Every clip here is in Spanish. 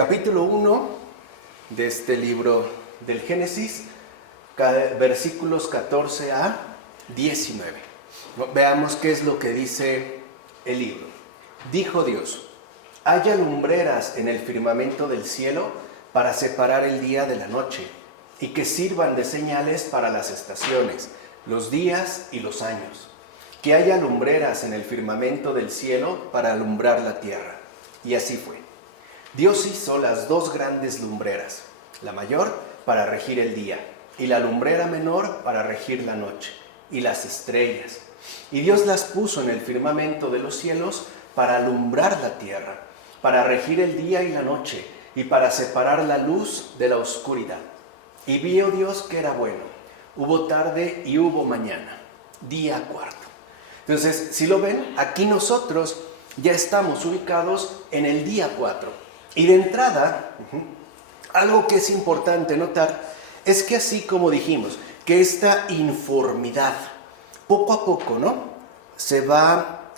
capítulo 1 de este libro del Génesis, versículos 14 a 19. Veamos qué es lo que dice el libro. Dijo Dios: haya lumbreras en el firmamento del cielo para separar el día de la noche, y que sirvan de señales para las estaciones, los días y los años. Que haya lumbreras en el firmamento del cielo para alumbrar la tierra. Y así fue. Dios hizo las dos grandes lumbreras, la mayor para regir el día, y la lumbrera menor para regir la noche, y las estrellas. Y Dios las puso en el firmamento de los cielos para alumbrar la tierra, para regir el día y la noche, y para separar la luz de la oscuridad. Y vio Dios que era bueno. Hubo tarde y hubo mañana, día cuarto. Entonces, si lo ven, aquí nosotros ya estamos ubicados en el día 4. Y de entrada, algo que es importante notar es que así como dijimos, que esta informidad, poco a poco, ¿no? Se va,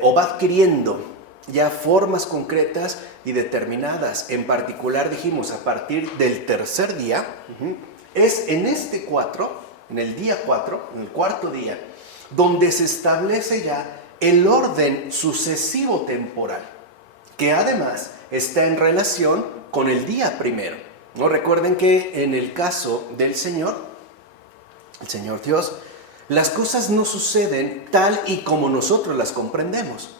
o va adquiriendo ya formas concretas y determinadas. En particular, dijimos, a partir del tercer día, es en este 4, en el día 4, en el cuarto día, donde se establece ya el orden sucesivo temporal, que además está en relación con el día primero. ¿No? Recuerden que en el caso del Señor, el Señor Dios, las cosas no suceden tal y como nosotros las comprendemos.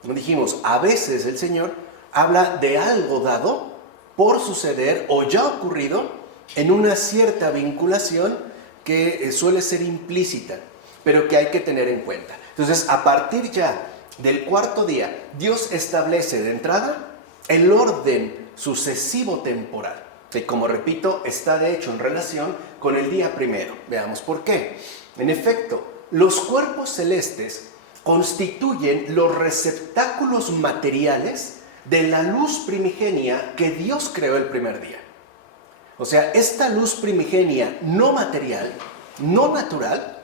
Como dijimos, a veces el Señor habla de algo dado por suceder o ya ocurrido en una cierta vinculación que suele ser implícita, pero que hay que tener en cuenta. Entonces, a partir ya del cuarto día, Dios establece de entrada el orden sucesivo temporal, que, como repito, está de hecho en relación con el día primero. Veamos por qué. En efecto, los cuerpos celestes constituyen los receptáculos materiales de la luz primigenia que Dios creó el primer día. O sea, esta luz primigenia no material, no natural,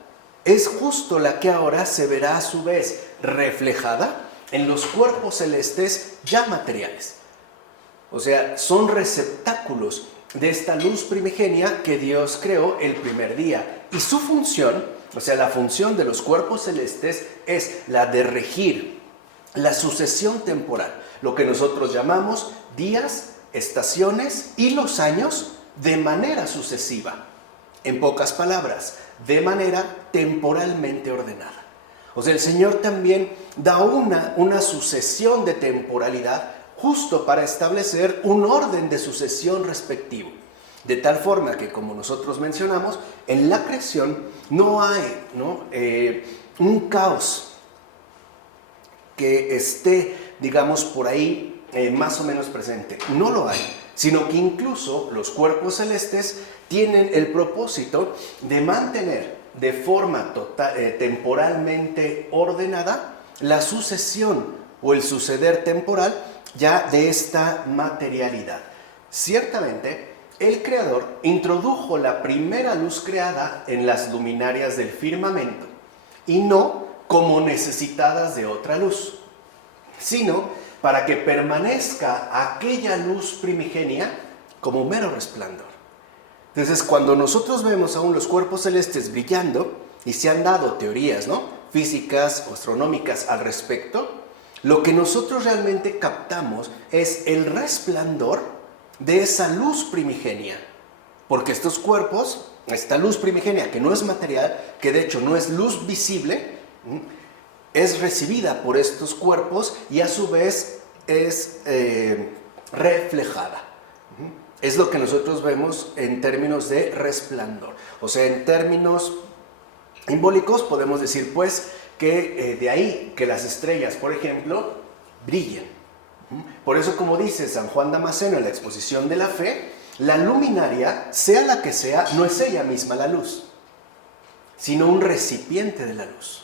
es justo la que ahora se verá a su vez reflejada en los cuerpos celestes ya materiales. O sea, son receptáculos de esta luz primigenia que Dios creó el primer día. Y su función, o sea, la función de los cuerpos celestes es la de regir la sucesión temporal, lo que nosotros llamamos días, estaciones y los años de manera sucesiva. En pocas palabras, de manera temporalmente ordenada. O sea, el Señor también da una sucesión de temporalidad justo para establecer un orden de sucesión respectivo. De tal forma que, como nosotros mencionamos, en la creación no hay un caos que esté, digamos, por ahí más o menos presente. No lo hay, sino que incluso los cuerpos celestes tienen el propósito de mantener de forma temporalmente ordenada la sucesión o el suceder temporal ya de esta materialidad. Ciertamente, el Creador introdujo la primera luz creada en las luminarias del firmamento, y no como necesitadas de otra luz, sino para que permanezca aquella luz primigenia como mero resplandor. Entonces, cuando nosotros vemos aún los cuerpos celestes brillando, y se han dado teorías, físicas o astronómicas al respecto, lo que nosotros realmente captamos es el resplandor de esa luz primigenia. Porque estos cuerpos, esta luz primigenia que no es material, que de hecho no es luz visible, es recibida por estos cuerpos y a su vez es reflejada. Es lo que nosotros vemos en términos de resplandor. O sea, en términos simbólicos podemos decir pues que de ahí que las estrellas, por ejemplo, brillen. Por eso, como dice San Juan Damasceno en la exposición de la fe, la luminaria, sea la que sea, no es ella misma la luz, sino un recipiente de la luz.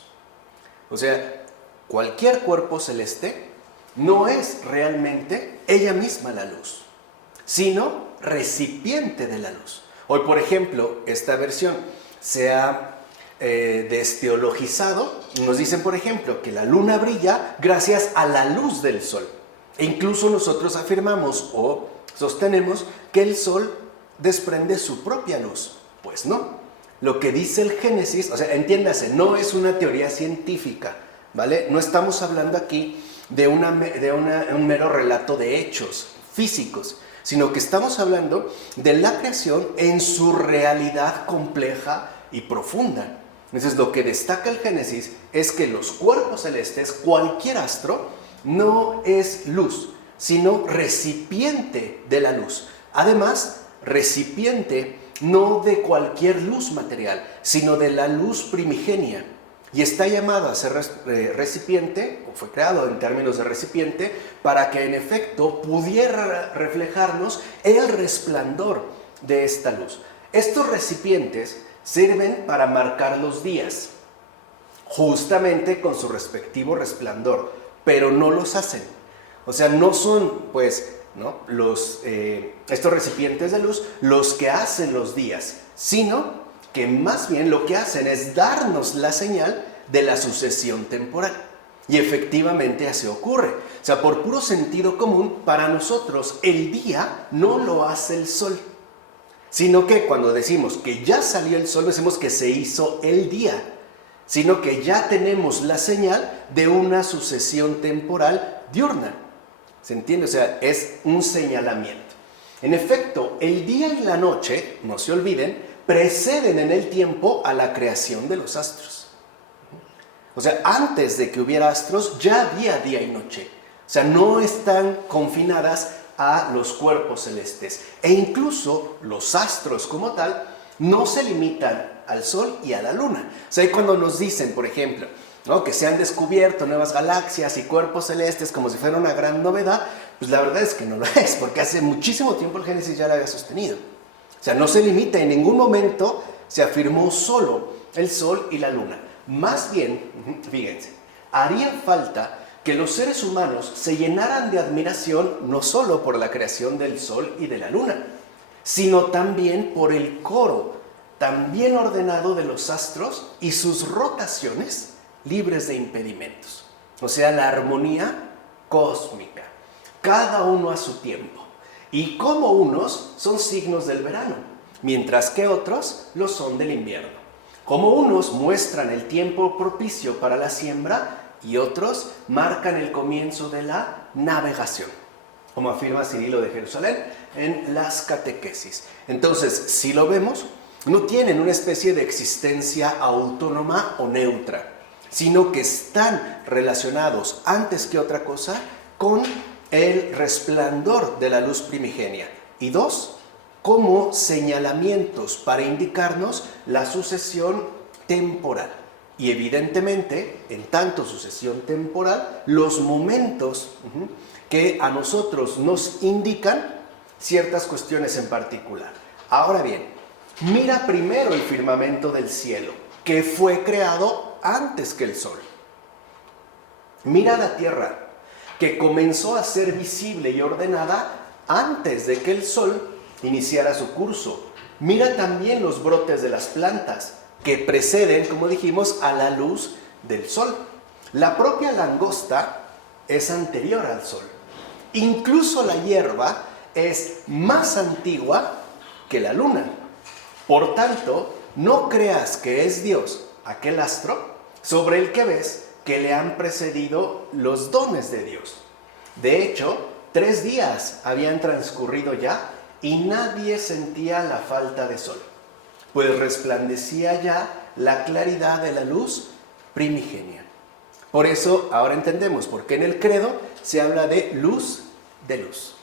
O sea, cualquier cuerpo celeste no es realmente ella misma la luz, sino recipiente de la luz. Hoy, por ejemplo, esta versión se ha desteologizado. Nos dicen, por ejemplo, que la luna brilla gracias a la luz del sol. E incluso nosotros afirmamos o sostenemos que el Sol desprende su propia luz. Pues no. Lo que dice el Génesis, o sea, entiéndase, no es una teoría científica, ¿vale? No estamos hablando aquí de un mero relato de hechos físicos, sino que estamos hablando de la creación en su realidad compleja y profunda. Entonces, lo que destaca el Génesis es que los cuerpos celestes, cualquier astro, no es luz, sino recipiente de la luz. Además, recipiente no de cualquier luz material, sino de la luz primigenia. Y está llamado a ser recipiente, o fue creado en términos de recipiente, para que en efecto pudiera reflejarnos el resplandor de esta luz. Estos recipientes sirven para marcar los días, justamente con su respectivo resplandor, pero no los hacen. O sea, no son, pues, ¿no?, estos recipientes de luz los que hacen los días, sino que más bien lo que hacen es darnos la señal de la sucesión temporal. Y efectivamente así ocurre. O sea, por puro sentido común, para nosotros el día no lo hace el sol, sino que cuando decimos que ya salió el sol, no decimos que se hizo el día, sino que ya tenemos la señal de una sucesión temporal diurna. ¿Se entiende? O sea, es un señalamiento. En efecto, el día y la noche, no se olviden, preceden en el tiempo a la creación de los astros. O sea, antes de que hubiera astros, ya había día y noche. O sea, no están confinadas a los cuerpos celestes. E incluso los astros como tal no se limitan al Sol y a la Luna. O sea, cuando nos dicen, por ejemplo, ¿no?, que se han descubierto nuevas galaxias y cuerpos celestes como si fuera una gran novedad, pues la verdad es que no lo es, porque hace muchísimo tiempo el Génesis ya lo había sostenido. O sea, no se limita, en ningún momento se afirmó solo el Sol y la Luna. Más bien, fíjense, haría falta que los seres humanos se llenaran de admiración no solo por la creación del Sol y de la Luna, sino también por el coro tan bien ordenado de los astros y sus rotaciones libres de impedimentos. O sea, la armonía cósmica, cada uno a su tiempo. Y como unos son signos del verano, mientras que otros lo son del invierno. Como unos muestran el tiempo propicio para la siembra y otros marcan el comienzo de la navegación, como afirma Cirilo de Jerusalén en las catequesis. Entonces, si lo vemos, no tienen una especie de existencia autónoma o neutra, sino que están relacionados antes que otra cosa con el resplandor de la luz primigenia. Y dos, como señalamientos para indicarnos la sucesión temporal. Y evidentemente, en tanto sucesión temporal, los momentos que a nosotros nos indican ciertas cuestiones en particular. Ahora bien, mira primero el firmamento del cielo, que fue creado antes que el sol. Mira la tierra, que comenzó a ser visible y ordenada antes de que el sol iniciara su curso. Mira también los brotes de las plantas, que preceden, como dijimos, a la luz del sol. La propia langosta es anterior al sol. Incluso la hierba es más antigua que la luna. Por tanto, no creas que es Dios aquel astro sobre el que ves que le han precedido los dones de Dios. De hecho, 3 días habían transcurrido ya y nadie sentía la falta de sol, pues resplandecía ya la claridad de la luz primigenia. Por eso ahora entendemos por qué en el credo se habla de luz de luz.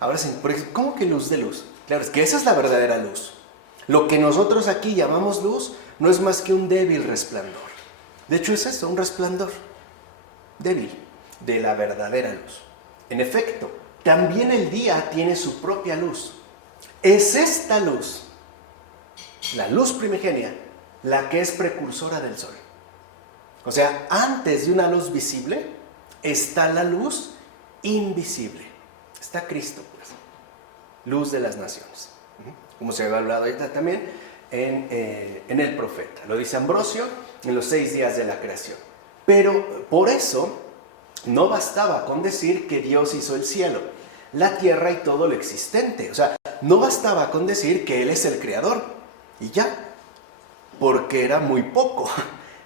Ahora sí, ¿cómo que luz de luz? Claro, es que esa es la verdadera luz. Lo que nosotros aquí llamamos luz no es más que un débil resplandor. De hecho es eso, un resplandor débil de la verdadera luz. En efecto, también el día tiene su propia luz. Es esta luz, la luz primigenia, la que es precursora del sol. O sea, antes de una luz visible está la luz invisible. Está Cristo, pues, luz de las naciones. Como se había hablado ahorita también en el profeta. Lo dice Ambrosio en los 6 días de la creación. Pero por eso no bastaba con decir que Dios hizo el cielo, la tierra y todo lo existente. O sea, no bastaba con decir que Él es el creador y ya, porque era muy poco,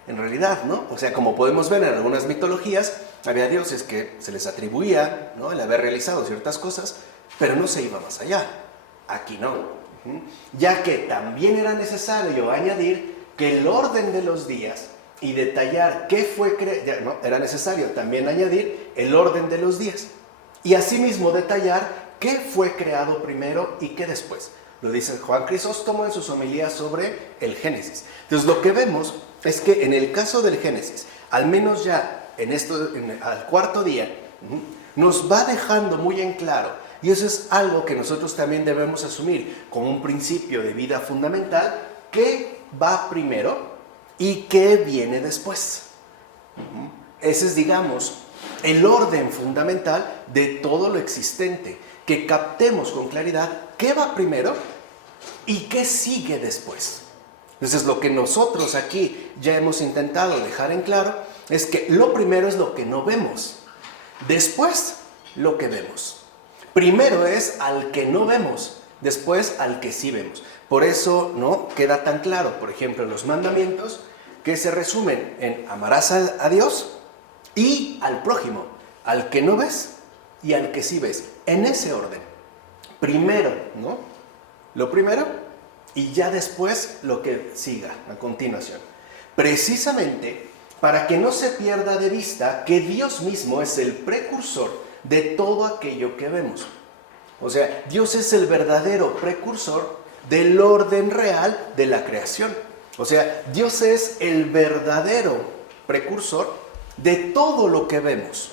en realidad, ¿no? O sea, como podemos ver en algunas mitologías, había dioses que se les atribuía, ¿no?, el haber realizado ciertas cosas, pero no se iba más allá. Aquí no. Ya que también era necesario añadir que el orden de los días y detallar qué fue creado, no, era necesario también añadir el orden de los días y asimismo detallar qué fue creado primero y qué después. Lo dice Juan Crisóstomo en sus homilías sobre el Génesis. Entonces lo que vemos es que en el caso del Génesis, al menos ya al cuarto día, nos va dejando muy en claro, y eso es algo que nosotros también debemos asumir como un principio de vida fundamental, qué va primero y qué viene después. Ese es, digamos, el orden fundamental de todo lo existente, que captemos con claridad qué va primero y qué sigue después. Entonces, lo que nosotros aquí ya hemos intentado dejar en claro es que lo primero es lo que no vemos, después lo que vemos. Primero es al que no vemos, después al que sí vemos. Por eso no queda tan claro, por ejemplo, los mandamientos que se resumen en amarás a Dios y al prójimo, al que no ves y al que sí ves, en ese orden. Primero, ¿no?, lo primero y ya después lo que siga a continuación. Precisamente para que no se pierda de vista que Dios mismo es el precursor de todo aquello que vemos. O sea, Dios es el verdadero precursor del orden real de la creación. O sea, Dios es el verdadero precursor de todo lo que vemos.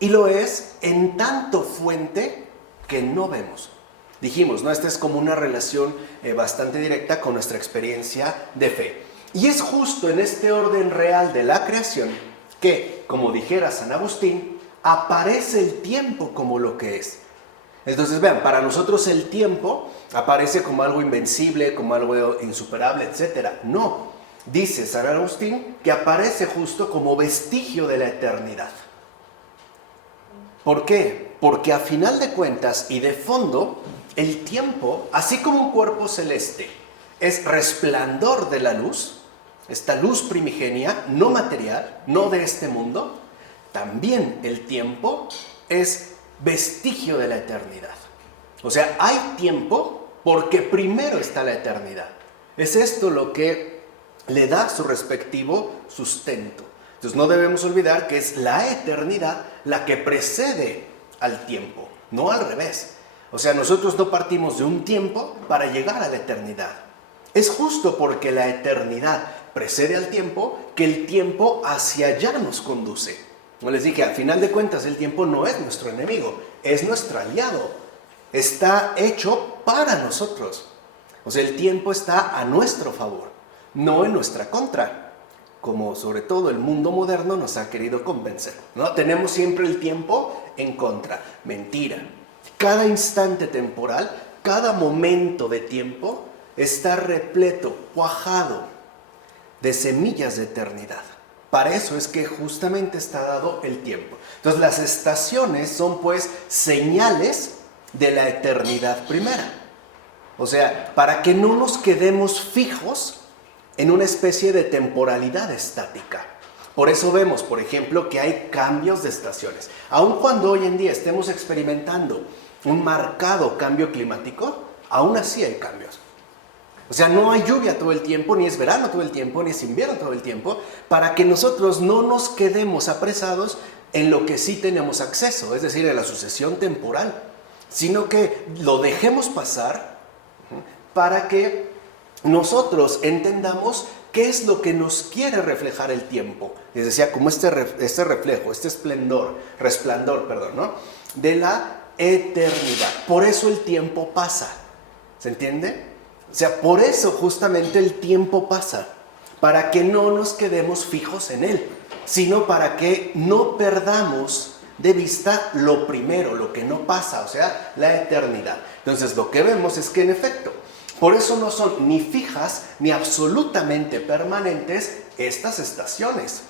Y lo es en tanto fuente que no vemos. Dijimos, ¿no? Esta es como una relación bastante directa con nuestra experiencia de fe. Y es justo en este orden real de la creación que, como dijera San Agustín, aparece el tiempo como lo que es. Entonces, vean, para nosotros el tiempo aparece como algo invencible, como algo insuperable, etc. No, dice San Agustín que aparece justo como vestigio de la eternidad. ¿Por qué? Porque a final de cuentas y de fondo, el tiempo, así como un cuerpo celeste, es resplandor de la luz, esta luz primigenia, no material, no de este mundo, también el tiempo es vestigio de la eternidad. O sea, hay tiempo porque primero está la eternidad. Es esto lo que le da su respectivo sustento. Entonces no debemos olvidar que es la eternidad la que precede al tiempo, no al revés. O sea, nosotros no partimos de un tiempo para llegar a la eternidad. Es justo porque la eternidad precede al tiempo que el tiempo hacia allá nos conduce. Como les dije, al final de cuentas el tiempo no es nuestro enemigo, es nuestro aliado. Está hecho para nosotros. O sea, el tiempo está a nuestro favor, no en nuestra contra, como sobre todo el mundo moderno nos ha querido convencer, ¿no? Tenemos siempre el tiempo en contra. Mentira. Cada instante temporal, cada momento de tiempo está repleto, cuajado de semillas de eternidad. Para eso es que justamente está dado el tiempo. Entonces las estaciones son pues señales de la eternidad primera. O sea, para que no nos quedemos fijos en una especie de temporalidad estática. Por eso vemos, por ejemplo, que hay cambios de estaciones. Aun cuando hoy en día estemos experimentando un marcado cambio climático, aún así hay cambios. O sea, no hay lluvia todo el tiempo, ni es verano todo el tiempo, ni es invierno todo el tiempo, para que nosotros no nos quedemos apresados en lo que sí tenemos acceso, es decir, en la sucesión temporal, sino que lo dejemos pasar para que nosotros entendamos qué es lo que nos quiere reflejar el tiempo. Les decía, como este reflejo, este resplandor, ¿no?, de la eternidad. Por eso el tiempo pasa. ¿Se entiende? O sea, por eso justamente el tiempo pasa. Para que no nos quedemos fijos en él, sino para que no perdamos de vista lo primero, lo que no pasa, o sea, la eternidad. Entonces, lo que vemos es que en efecto, por eso no son ni fijas ni absolutamente permanentes estas estaciones.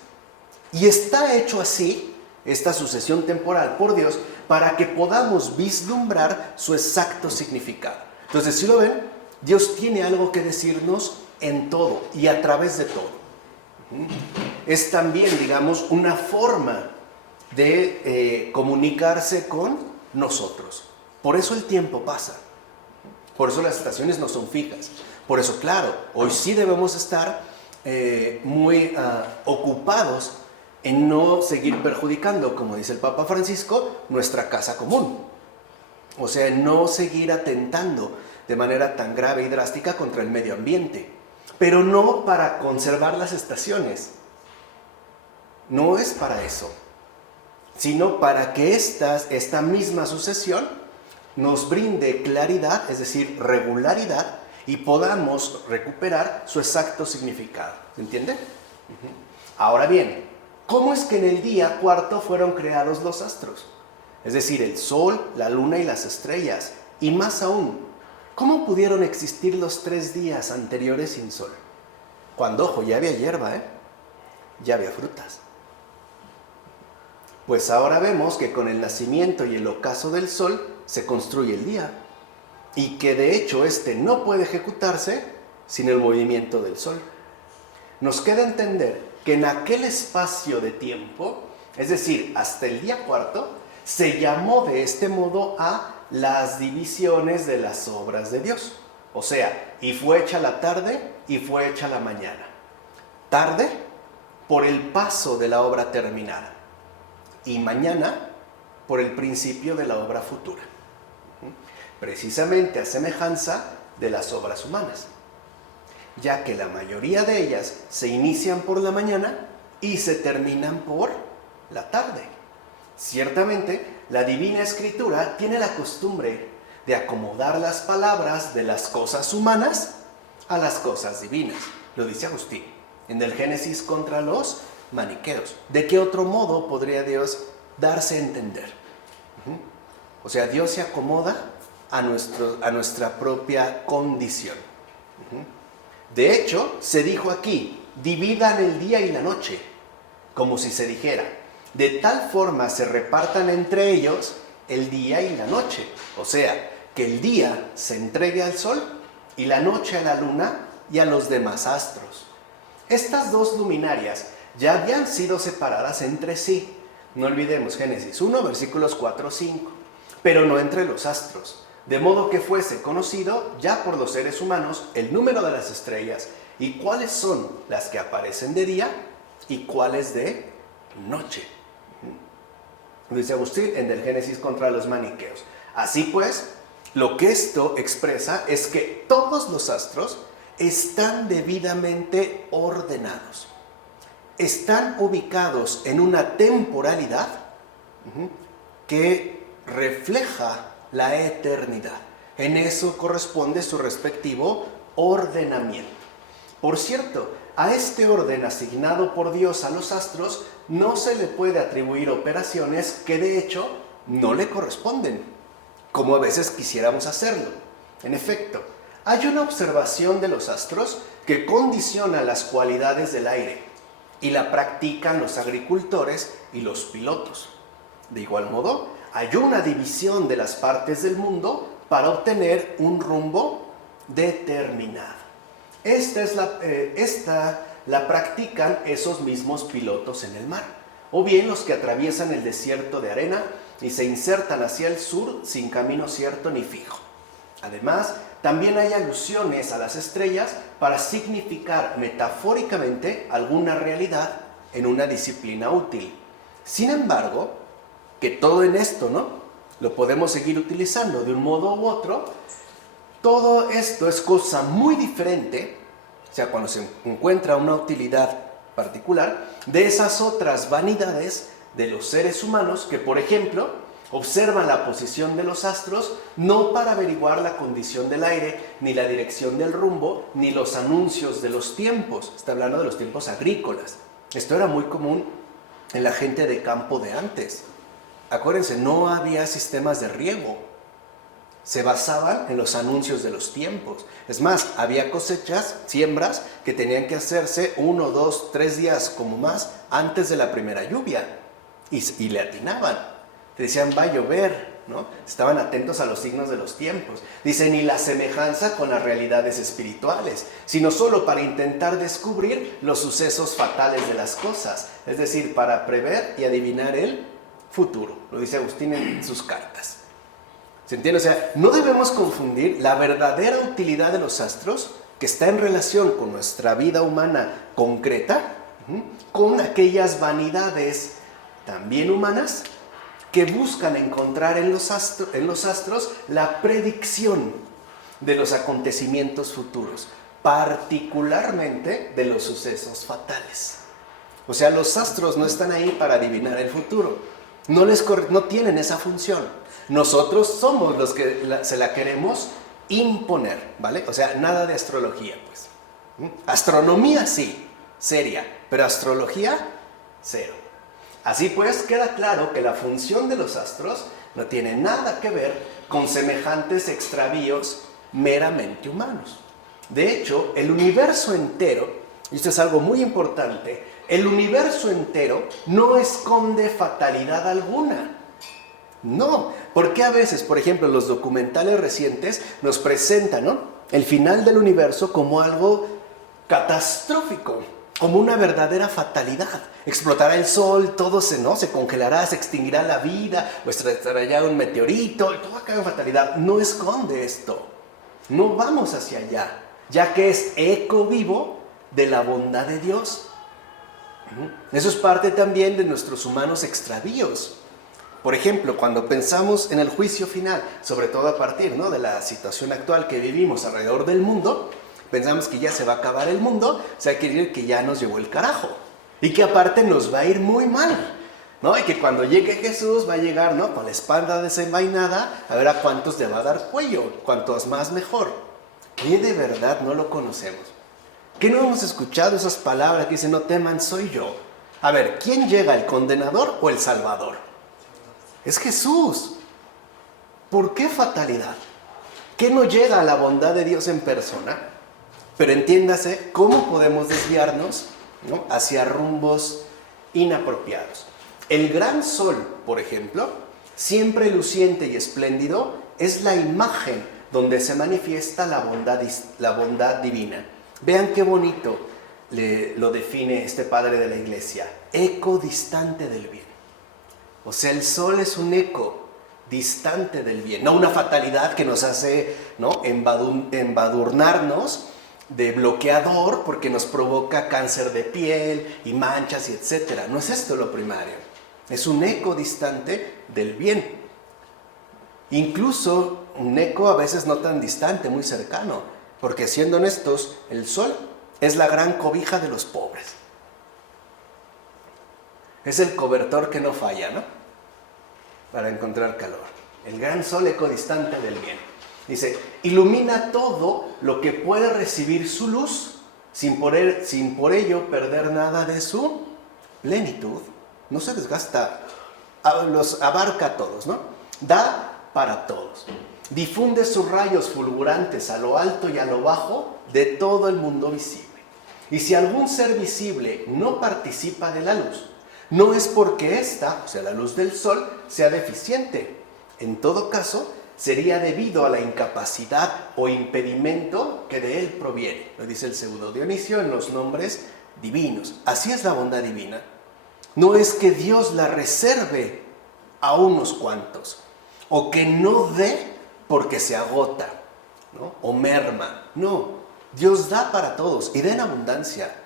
Y está hecho así esta sucesión temporal por Dios para que podamos vislumbrar su exacto significado. Entonces, si lo ven, Dios tiene algo que decirnos en todo y a través de todo. Es también, digamos, una forma de comunicarse con nosotros. Por eso el tiempo pasa. Por eso las estaciones no son fijas. Por eso, claro, hoy sí debemos estar muy ocupados en no seguir perjudicando, como dice el Papa Francisco, nuestra casa común. O sea, en no seguir atentando de manera tan grave y drástica contra el medio ambiente. Pero no para conservar las estaciones. No es para eso. Sino para que esta misma sucesión nos brinde claridad, es decir, regularidad, y podamos recuperar su exacto significado. ¿Se entiende? Ahora bien, ¿cómo es que en el día cuarto fueron creados los astros? Es decir, el sol, la luna y las estrellas. Y más aún, ¿cómo pudieron existir los 3 días anteriores sin sol? Cuando, ojo, ya había hierba, ya había frutas. Pues ahora vemos que con el nacimiento y el ocaso del sol se construye el día. Y que de hecho este no puede ejecutarse sin el movimiento del sol. Nos queda entender que en aquel espacio de tiempo, es decir, hasta el día cuarto, se llamó de este modo a las divisiones de las obras de Dios. O sea, y fue hecha la tarde y fue hecha la mañana. Tarde por el paso de la obra terminada y mañana por el principio de la obra futura. Precisamente a semejanza de las obras humanas, ya que la mayoría de ellas se inician por la mañana y se terminan por la tarde. Ciertamente, la Divina Escritura tiene la costumbre de acomodar las palabras de las cosas humanas a las cosas divinas. Lo dice Agustín en el Génesis contra los maniqueos. ¿De qué otro modo podría Dios darse a entender? O sea, Dios se acomoda a nuestra propia condición. De hecho, se dijo aquí, dividan el día y la noche, como si se dijera, de tal forma se repartan entre ellos el día y la noche. O sea, que el día se entregue al sol y la noche a la luna y a los demás astros. Estas dos luminarias ya habían sido separadas entre sí. No olvidemos Génesis 1, versículos 4-5, pero no entre los astros. De modo que fuese conocido ya por los seres humanos el número de las estrellas y cuáles son las que aparecen de día y cuáles de noche. Dice Agustín en el Génesis contra los maniqueos. Así pues, lo que esto expresa es que todos los astros están debidamente ordenados. Están ubicados en una temporalidad que refleja la eternidad. En eso corresponde su respectivo ordenamiento. Por cierto, a este orden asignado por Dios a los astros no se le puede atribuir operaciones que de hecho no le corresponden, como a veces quisiéramos hacerlo. En efecto, hay una observación de los astros que condiciona las cualidades del aire y la practican los agricultores y los pilotos. De igual modo, hay una división de las partes del mundo para obtener un rumbo determinado. Esta la practican esos mismos pilotos en el mar, o bien los que atraviesan el desierto de arena y se insertan hacia el sur sin camino cierto ni fijo. Además, también hay alusiones a las estrellas para significar metafóricamente alguna realidad en una disciplina útil. Sin embargo, que todo en esto, lo podemos seguir utilizando de un modo u otro. Todo esto es cosa muy diferente, o sea, cuando se encuentra una utilidad particular, de esas otras vanidades de los seres humanos que, por ejemplo, observan la posición de los astros no para averiguar la condición del aire, ni la dirección del rumbo, ni los anuncios de los tiempos. Está hablando de los tiempos agrícolas. Esto era muy común en la gente de campo de antes. Acuérdense, no había sistemas de riego. Se basaban en los anuncios de los tiempos. Es más, había cosechas, siembras, que tenían que hacerse 1, 2, 3 días como más antes de la primera lluvia. y le atinaban. Te decían, va a llover, ¿no? Estaban atentos a los signos de los tiempos. Dice, ni la semejanza con las realidades espirituales, sino solo para intentar descubrir los sucesos fatales de las cosas. Es decir, para prever y adivinar el futuro. Lo dice Agustín en sus cartas. ¿Se entiende? O sea, no debemos confundir la verdadera utilidad de los astros, que está en relación con nuestra vida humana concreta, con aquellas vanidades también humanas que buscan encontrar en los astros la predicción de los acontecimientos futuros, particularmente de los sucesos fatales. O sea, los astros no están ahí para adivinar el futuro, no tienen esa función. Nosotros somos los que se la queremos imponer, ¿vale? O sea, nada de astrología, pues. Astronomía sí, seria, pero astrología, cero. Así pues, queda claro que la función de los astros no tiene nada que ver con semejantes extravíos meramente humanos. De hecho, el universo entero, y esto es algo muy importante, el universo entero no esconde fatalidad alguna. No, porque a veces, por ejemplo, los documentales recientes nos presentan, ¿no?, el final del universo como algo catastrófico, como una verdadera fatalidad. Explotará el sol, todo se congelará, se extinguirá la vida, o estará un meteorito, y todo va a caer en fatalidad. No esconde esto, no vamos hacia allá, ya que es eco vivo de la bondad de Dios. Eso es parte también de nuestros humanos extravíos. Por ejemplo, cuando pensamos en el juicio final, sobre todo a partir, ¿no?, de la situación actual que vivimos alrededor del mundo, pensamos que ya se va a acabar el mundo, o sea, quiere decir que ya nos llevó el carajo. Y que aparte nos va a ir muy mal, ¿no? Y que cuando llegue Jesús va a llegar, ¿no?, con la espalda desenvainada, a ver a cuántos le va a dar cuello, cuantos más mejor. ¿Qué de verdad no lo conocemos? ¿Qué no hemos escuchado esas palabras que dicen, no teman, soy yo? A ver, ¿quién llega, el condenador o el salvador? Es Jesús. ¿Por qué fatalidad? ¿Qué no llega a la bondad de Dios en persona? Pero entiéndase cómo podemos desviarnos, ¿no?, hacia rumbos inapropiados. El gran sol, por ejemplo, siempre luciente y espléndido, es la imagen donde se manifiesta la bondad divina. Vean qué bonito lo define este padre de la iglesia: eco distante del bien. O sea, el sol es un eco distante del bien, no una fatalidad que nos hace, ¿no?, embadurnarnos de bloqueador porque nos provoca cáncer de piel y manchas y etcétera. No es esto lo primario, es un eco distante del bien. Incluso un eco a veces no tan distante, muy cercano, porque siendo honestos, el sol es la gran cobija de los pobres. Es el cobertor que no falla, ¿no?, para encontrar calor. El gran sol ecodistante del bien. Dice, ilumina todo lo que puede recibir su luz sin por ello perder nada de su plenitud. No se desgasta, los abarca a todos, ¿no? Da para todos. Difunde sus rayos fulgurantes a lo alto y a lo bajo de todo el mundo visible. Y si algún ser visible no participa de la luz, no es porque ésta, o sea, la luz del sol, sea deficiente. En todo caso, sería debido a la incapacidad o impedimento que de él proviene. Lo dice el pseudo Dionisio en los nombres divinos. Así es la bondad divina. No es que Dios la reserve a unos cuantos, o que no dé porque se agota, ¿no?, o merma. No, Dios da para todos y da en abundancia.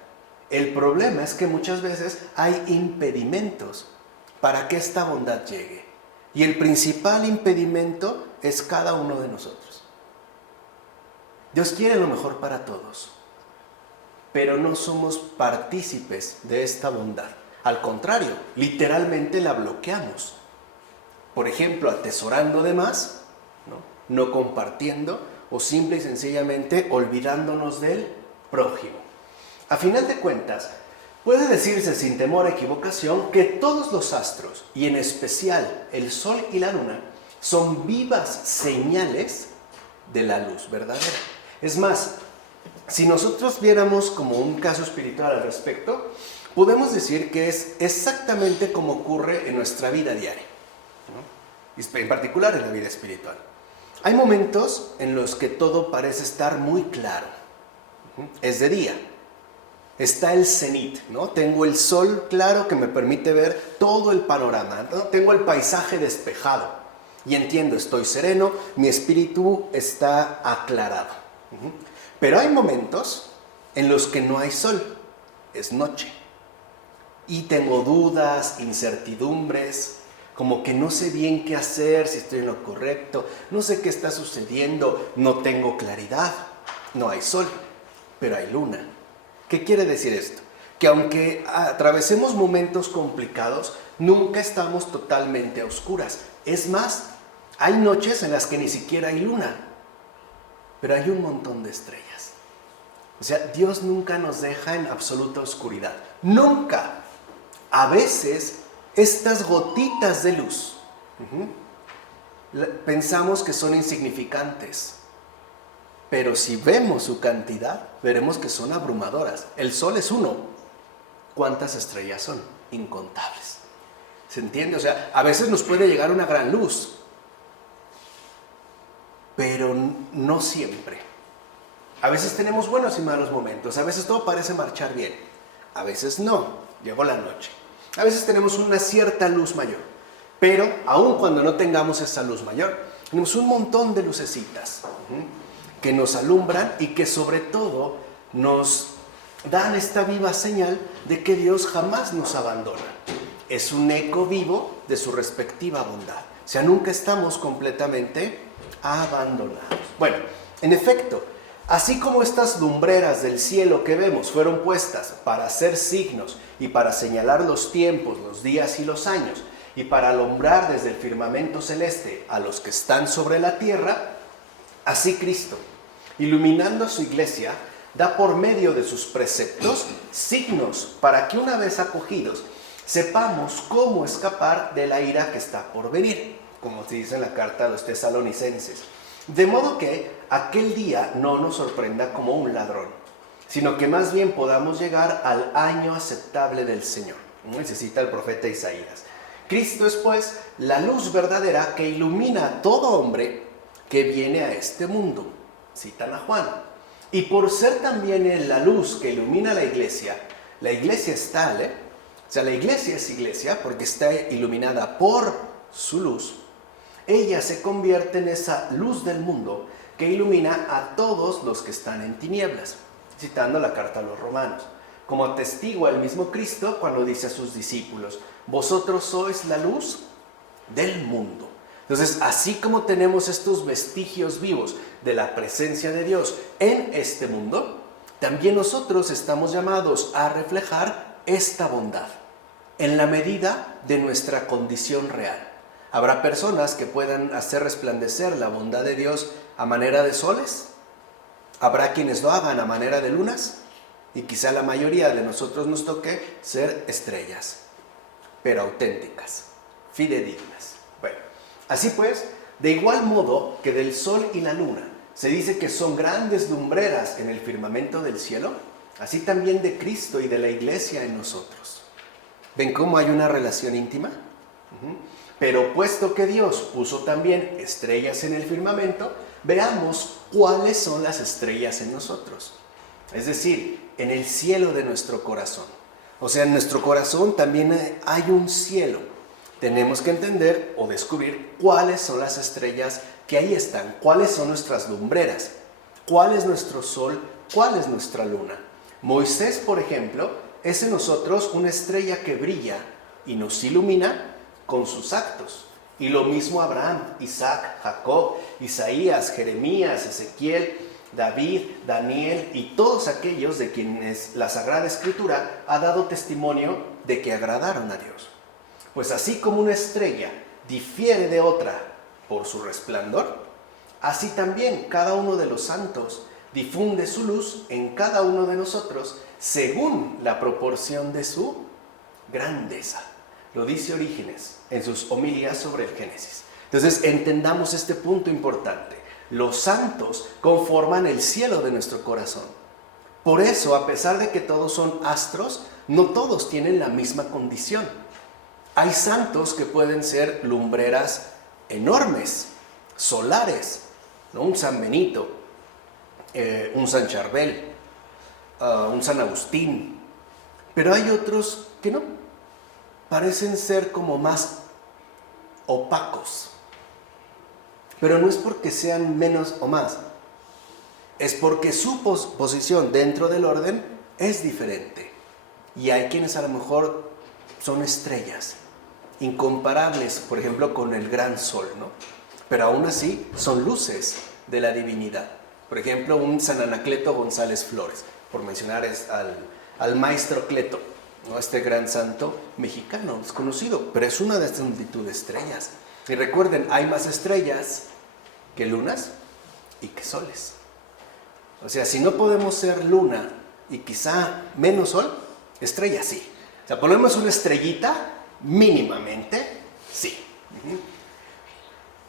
El problema es que muchas veces hay impedimentos para que esta bondad llegue. Y el principal impedimento es cada uno de nosotros. Dios quiere lo mejor para todos, pero no somos partícipes de esta bondad. Al contrario, literalmente la bloqueamos. Por ejemplo, atesorando de más, no compartiendo, o simple y sencillamente olvidándonos del prójimo. A final de cuentas, puede decirse sin temor a equivocación que todos los astros, y en especial el sol y la luna, son vivas señales de la luz verdadera. Es más, si nosotros viéramos como un caso espiritual al respecto, podemos decir que es exactamente como ocurre en nuestra vida diaria, ¿no? En particular en la vida espiritual. Hay momentos en los que todo parece estar muy claro. Es de día. Está el cenit, ¿no? Tengo el sol claro que me permite ver todo el panorama, ¿no? Tengo el paisaje despejado y entiendo, estoy sereno, mi espíritu está aclarado. Pero hay momentos en los que no hay sol, es noche. Y tengo dudas, incertidumbres, como que no sé bien qué hacer, si estoy en lo correcto, no sé qué está sucediendo, no tengo claridad, no hay sol, pero hay luna. ¿Qué quiere decir esto? Que aunque atravesemos momentos complicados, nunca estamos totalmente a oscuras. Es más, hay noches en las que ni siquiera hay luna, pero hay un montón de estrellas. O sea, Dios nunca nos deja en absoluta oscuridad. ¡Nunca! A veces, estas gotitas de luz, pensamos que son insignificantes. Pero si vemos su cantidad, veremos que son abrumadoras. El sol es uno. ¿Cuántas estrellas son? Incontables. ¿Se entiende? O sea, a veces nos puede llegar una gran luz, pero no siempre. A veces tenemos buenos y malos momentos. A veces todo parece marchar bien. A veces no. Llegó la noche. A veces tenemos una cierta luz mayor. Pero, aun cuando no tengamos esa luz mayor, tenemos un montón de lucecitas que nos alumbran y que sobre todo nos dan esta viva señal de que Dios jamás nos abandona. Es un eco vivo de su respectiva bondad. O sea, nunca estamos completamente abandonados. Bueno, en efecto, así como estas lumbreras del cielo que vemos fueron puestas para hacer signos y para señalar los tiempos, los días y los años, y para alumbrar desde el firmamento celeste a los que están sobre la tierra, así Cristo, iluminando a su iglesia, da por medio de sus preceptos signos para que una vez acogidos sepamos cómo escapar de la ira que está por venir, como se dice en la carta a los tesalonicenses. De modo que aquel día no nos sorprenda como un ladrón, sino que más bien podamos llegar al año aceptable del Señor. Necesita el profeta Isaías. Cristo es pues la luz verdadera que ilumina a todo hombre que viene a este mundo. Citan a Juan. Y por ser también la luz que ilumina a la iglesia es tal, o sea, la iglesia es iglesia porque está iluminada por su luz. Ella se convierte en esa luz del mundo que ilumina a todos los que están en tinieblas. Citando la carta a los romanos. Como atestigua el mismo Cristo cuando dice a sus discípulos, vosotros sois la luz del mundo. Entonces, así como tenemos estos vestigios vivos de la presencia de Dios en este mundo, también nosotros estamos llamados a reflejar esta bondad en la medida de nuestra condición real. Habrá personas que puedan hacer resplandecer la bondad de Dios a manera de soles. Habrá quienes lo hagan a manera de lunas. Y quizá la mayoría de nosotros nos toque ser estrellas, pero auténticas, fidedignas. Bueno, así pues, de igual modo que del sol y la luna se dice que son grandes lumbreras en el firmamento del cielo, así también de Cristo y de la iglesia en nosotros. ¿Ven cómo hay una relación íntima? Pero puesto que Dios puso también estrellas en el firmamento, veamos cuáles son las estrellas en nosotros. Es decir, en el cielo de nuestro corazón. O sea, en nuestro corazón también hay un cielo. Tenemos que entender o descubrir cuáles son las estrellas que ahí están, cuáles son nuestras lumbreras, cuál es nuestro sol, cuál es nuestra luna. Moisés, por ejemplo, es en nosotros una estrella que brilla y nos ilumina con sus actos. Y lo mismo Abraham, Isaac, Jacob, Isaías, Jeremías, Ezequiel, David, Daniel y todos aquellos de quienes la Sagrada Escritura ha dado testimonio de que agradaron a Dios. Pues así como una estrella difiere de otra por su resplandor, así también cada uno de los santos difunde su luz en cada uno de nosotros según la proporción de su grandeza. Lo dice Orígenes en sus homilías sobre el Génesis. Entonces entendamos este punto importante. Los santos conforman el cielo de nuestro corazón. Por eso, a pesar de que todos son astros, no todos tienen la misma condición. Hay santos que pueden ser lumbreras enormes, solares, ¿no? Un San Benito, un San Charbel, un San Agustín, pero hay otros que no, parecen ser como más opacos, pero no es porque sean menos o más, es porque su posición dentro del orden es diferente. Y hay quienes a lo mejor son estrellas, incomparables, por ejemplo, con el gran sol, ¿no? Pero aún así son luces de la divinidad. Por ejemplo, un San Anacleto González Flores, por mencionar al maestro Cleto, ¿no? Este gran santo mexicano, desconocido, pero es una de estas multitud de estrellas. Y recuerden, hay más estrellas que lunas y que soles. O sea, si no podemos ser luna y quizá menos sol, estrella sí. O sea, ponemos una estrellita mínimamente, sí.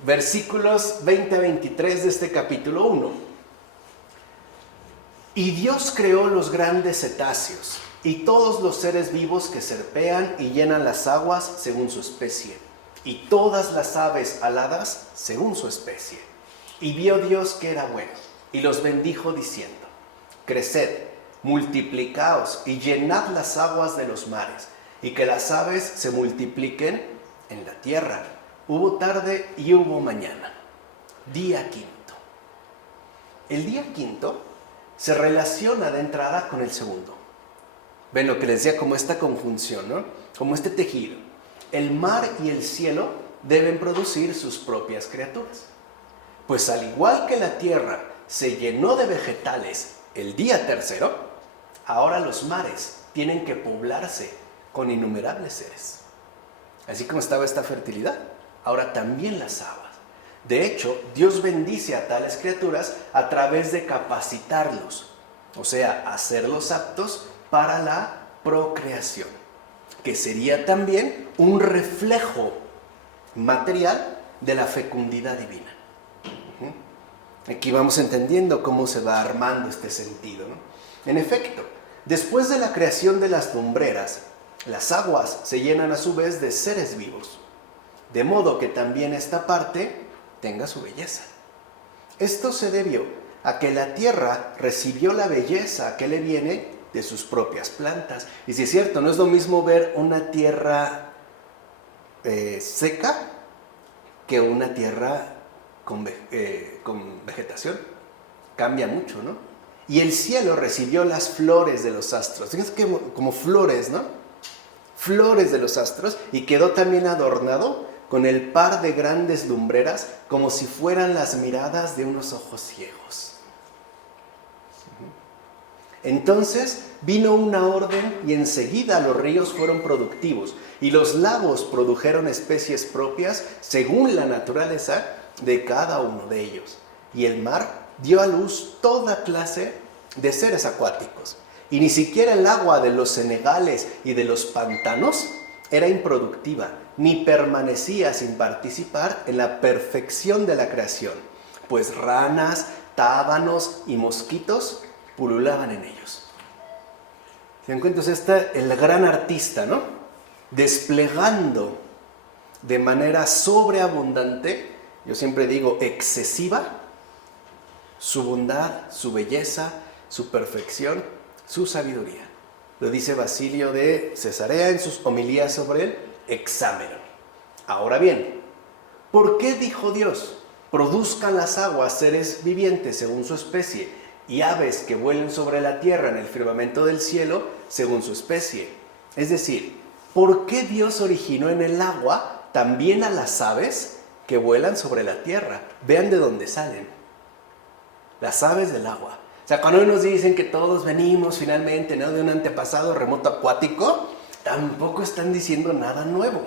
Versículos 20 a 23 de este capítulo 1. Y Dios creó los grandes cetáceos y todos los seres vivos que serpean y llenan las aguas según su especie, y todas las aves aladas según su especie. Y vio Dios que era bueno, y los bendijo diciendo: creced, multiplicaos y llenad las aguas de los mares, y que las aves se multipliquen en la tierra. Hubo tarde y hubo mañana, día quinto. El día quinto se relaciona de entrada con el segundo. Ven lo que les decía, como esta conjunción, ¿no? Como este tejido. El mar y el cielo deben producir sus propias criaturas. Pues al igual que la tierra se llenó de vegetales el día tercero, ahora los mares tienen que poblarse con innumerables seres. Así como estaba esta fertilidad, ahora también las aguas. De hecho, Dios bendice a tales criaturas a través de capacitarlos, o sea, hacerlos aptos para la procreación, que sería también un reflejo material de la fecundidad divina. Aquí vamos entendiendo cómo se va armando este sentido, ¿no? En efecto, después de la creación de las lumbreras, las aguas se llenan a su vez de seres vivos, de modo que también esta parte tenga su belleza. Esto se debió a que la tierra recibió la belleza que le viene de sus propias plantas. Y si es cierto, no es lo mismo ver una tierra seca que una tierra con vegetación. Cambia mucho, ¿no? Y el cielo recibió las flores de los astros. Fíjense que como flores, ¿no? Flores de los astros, y quedó también adornado con el par de grandes lumbreras, como si fueran las miradas de unos ojos ciegos. Entonces vino una orden y enseguida los ríos fueron productivos y los lagos produjeron especies propias según la naturaleza de cada uno de ellos. Y el mar dio a luz toda clase de seres acuáticos. Y ni siquiera el agua de los senegales y de los pantanos era improductiva, ni permanecía sin participar en la perfección de la creación, pues ranas, tábanos y mosquitos pululaban en ellos. ¿Se dan cuenta? El gran artista, ¿no? Desplegando de manera sobreabundante, yo siempre digo excesiva, su bondad, su belleza, su perfección, su sabiduría. Lo dice Basilio de Cesarea en sus homilías sobre el Hexámeron. Ahora bien, ¿por qué dijo Dios? Produzcan las aguas seres vivientes según su especie, y aves que vuelen sobre la tierra en el firmamento del cielo según su especie. Es decir, ¿por qué Dios originó en el agua también a las aves que vuelan sobre la tierra? Vean de dónde salen. Las aves del agua. O sea, cuando nos dicen que todos venimos finalmente, ¿no?, de un antepasado remoto acuático, tampoco están diciendo nada nuevo.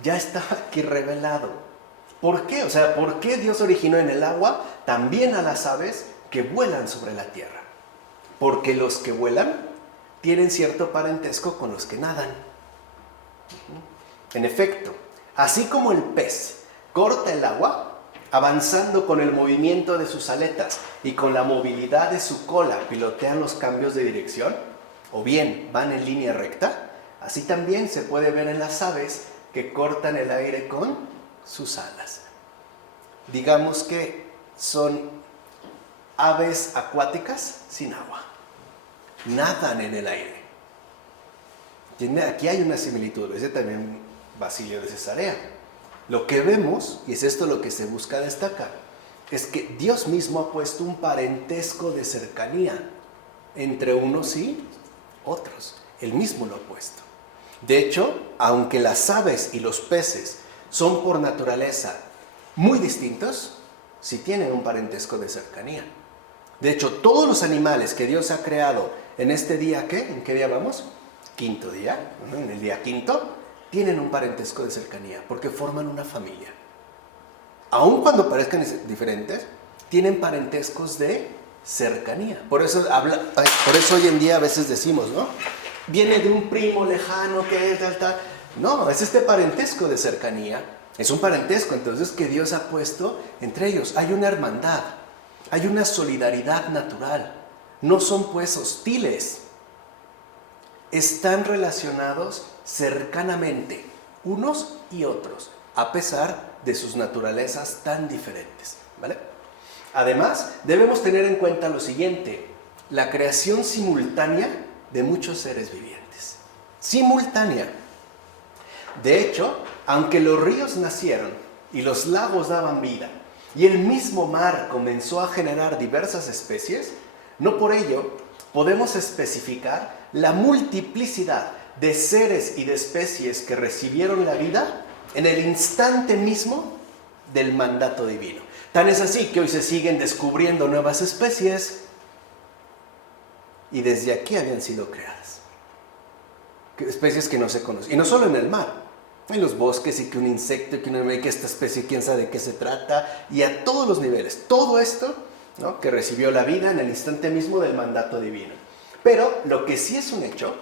Ya está aquí revelado. ¿Por qué? O sea, ¿por qué Dios originó en el agua también a las aves que vuelan sobre la tierra? Porque los que vuelan tienen cierto parentesco con los que nadan. En efecto, así como el pez corta el agua, avanzando con el movimiento de sus aletas y con la movilidad de su cola pilotean los cambios de dirección, o bien van en línea recta, así también se puede ver en las aves que cortan el aire con sus alas. Digamos que son aves acuáticas sin agua, nadan en el aire. Aquí hay una similitud, ese también Basilio de Cesarea. Lo que vemos, y es esto lo que se busca destacar, es que Dios mismo ha puesto un parentesco de cercanía entre unos y otros. Él mismo lo ha puesto. De hecho, aunque las aves y los peces son por naturaleza muy distintos, sí tienen un parentesco de cercanía. De hecho, todos los animales que Dios ha creado en este día, ¿qué? ¿En qué día vamos? Quinto día, ¿no? En el día quinto, tienen un parentesco de cercanía, porque forman una familia. Aun cuando parezcan diferentes, tienen parentescos de cercanía. Por eso hoy en día a veces decimos, ¿no? Viene de un primo lejano que es tal. No, es este parentesco de cercanía. Es un parentesco, entonces, que Dios ha puesto entre ellos. Hay una hermandad, hay una solidaridad natural. No son pues hostiles. Están relacionados cercanamente unos y otros, a pesar de sus naturalezas tan diferentes, ¿vale? Además, debemos tener en cuenta lo siguiente: la creación simultánea de muchos seres vivientes. Simultánea. De hecho, aunque los ríos nacieron y los lagos daban vida, y el mismo mar comenzó a generar diversas especies, no por ello podemos especificar la multiplicidad de seres y de especies que recibieron la vida en el instante mismo del mandato divino. Tan es así que hoy se siguen descubriendo nuevas especies y desde aquí habían sido creadas. Especies que no se conocen. Y no solo en el mar, en los bosques, y que un insecto, y que esta especie, quién sabe de qué se trata, y a todos los niveles. Todo esto, ¿no?, que recibió la vida en el instante mismo del mandato divino. Pero lo que sí es un hecho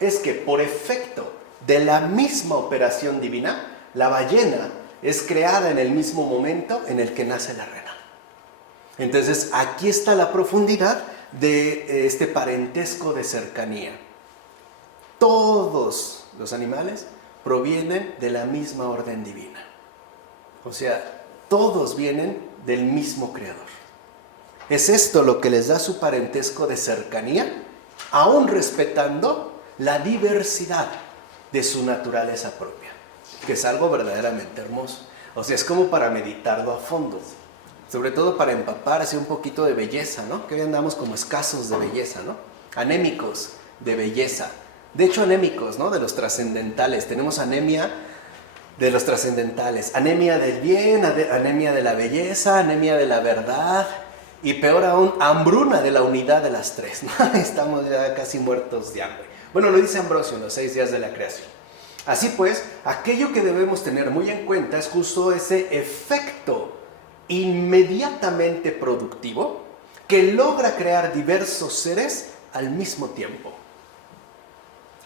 es que por efecto de la misma operación divina, la ballena es creada en el mismo momento en el que nace la rena. Entonces, aquí está la profundidad de este parentesco de cercanía. Todos los animales provienen de la misma orden divina. O sea, todos vienen del mismo creador. Es esto lo que les da su parentesco de cercanía, aún respetando la diversidad de su naturaleza propia, que es algo verdaderamente hermoso. O sea, es como para meditarlo a fondo, sobre todo para empaparse un poquito de belleza, ¿no? Que hoy andamos como escasos de belleza, ¿no? Anémicos de belleza. De hecho, anémicos, ¿no?, de los trascendentales. Tenemos anemia de los trascendentales, anemia del bien, anemia de la belleza, anemia de la verdad, y peor aún, hambruna de la unidad de las tres, ¿no? Estamos ya casi muertos de hambre. Bueno, lo dice Ambrosio en los 6 días de la creación. Así pues, aquello que debemos tener muy en cuenta es justo ese efecto inmediatamente productivo que logra crear diversos seres al mismo tiempo.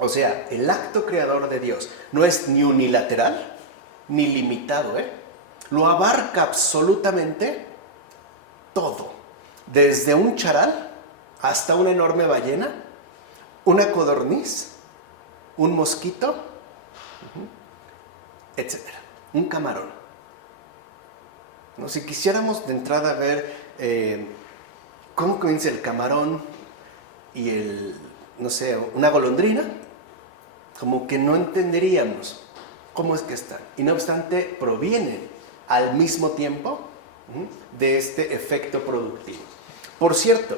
O sea, el acto creador de Dios no es ni unilateral ni limitado, Lo abarca absolutamente todo. Desde un charal hasta una enorme ballena, una codorniz, un mosquito, etc. Un camarón. ¿No? Si quisiéramos de entrada ver cómo comienza el camarón y una golondrina, como que no entenderíamos cómo es que están. Y no obstante, provienen al mismo tiempo de este efecto productivo. Por cierto,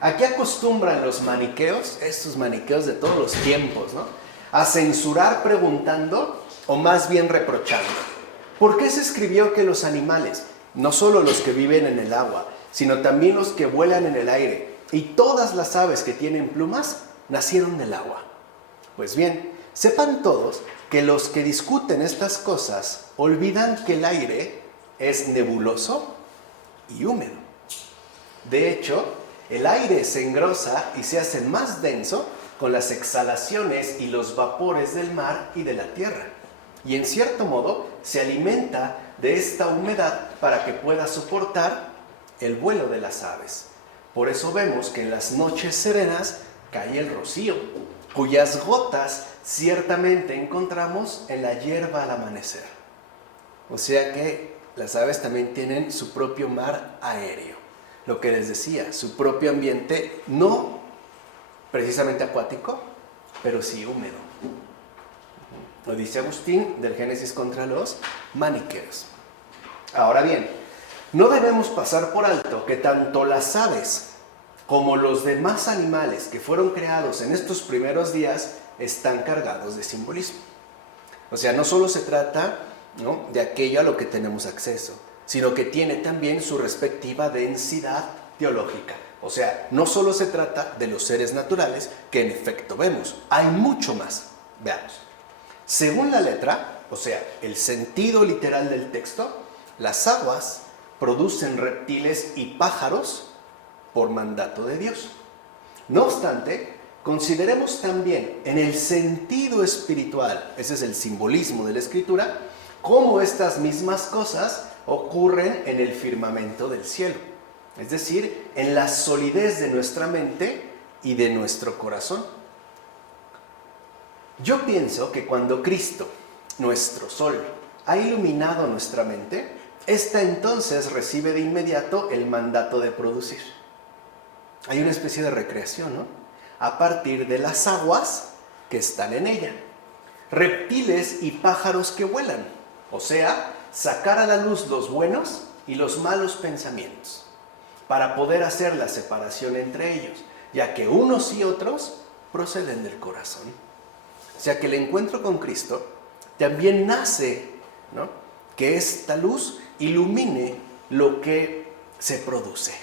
aquí acostumbran los maniqueos, estos maniqueos de todos los tiempos, ¿no?, a censurar preguntando, o más bien reprochando. ¿Por qué se escribió que los animales, no solo los que viven en el agua, sino también los que vuelan en el aire, y todas las aves que tienen plumas, nacieron del agua? Pues bien, sepan todos que los que discuten estas cosas olvidan que el aire es nebuloso y húmedo. De hecho, el aire se engrosa y se hace más denso con las exhalaciones y los vapores del mar y de la tierra. Y en cierto modo se alimenta de esta humedad para que pueda soportar el vuelo de las aves. Por eso vemos que en las noches serenas cae el rocío, cuyas gotas ciertamente encontramos en la hierba al amanecer. O sea que las aves también tienen su propio mar aéreo. Lo que les decía, su propio ambiente, no precisamente acuático, pero sí húmedo. Lo dice Agustín del Génesis contra los maniqueos. Ahora bien, no debemos pasar por alto que tanto las aves como los demás animales que fueron creados en estos primeros días están cargados de simbolismo. O sea, no solo se trata, ¿no?, de aquello a lo que tenemos acceso, sino que tiene también su respectiva densidad teológica. O sea, no solo se trata de los seres naturales, que en efecto vemos, hay mucho más. Veamos. Según la letra, o sea, el sentido literal del texto, las aguas producen reptiles y pájaros por mandato de Dios. No obstante, consideremos también en el sentido espiritual, ese es el simbolismo de la Escritura, cómo estas mismas cosas ocurren en el firmamento del cielo, es decir, en la solidez de nuestra mente y de nuestro corazón. Yo pienso que cuando Cristo, nuestro sol, ha iluminado nuestra mente, esta entonces recibe de inmediato el mandato de producir. Hay una especie de recreación, ¿no?, a partir de las aguas que están en ella. Reptiles y pájaros que vuelan, o sea, sacar a la luz los buenos y los malos pensamientos, para poder hacer la separación entre ellos, ya que unos y otros proceden del corazón. O sea que el encuentro con Cristo también nace, ¿no?, que esta luz ilumine lo que se produce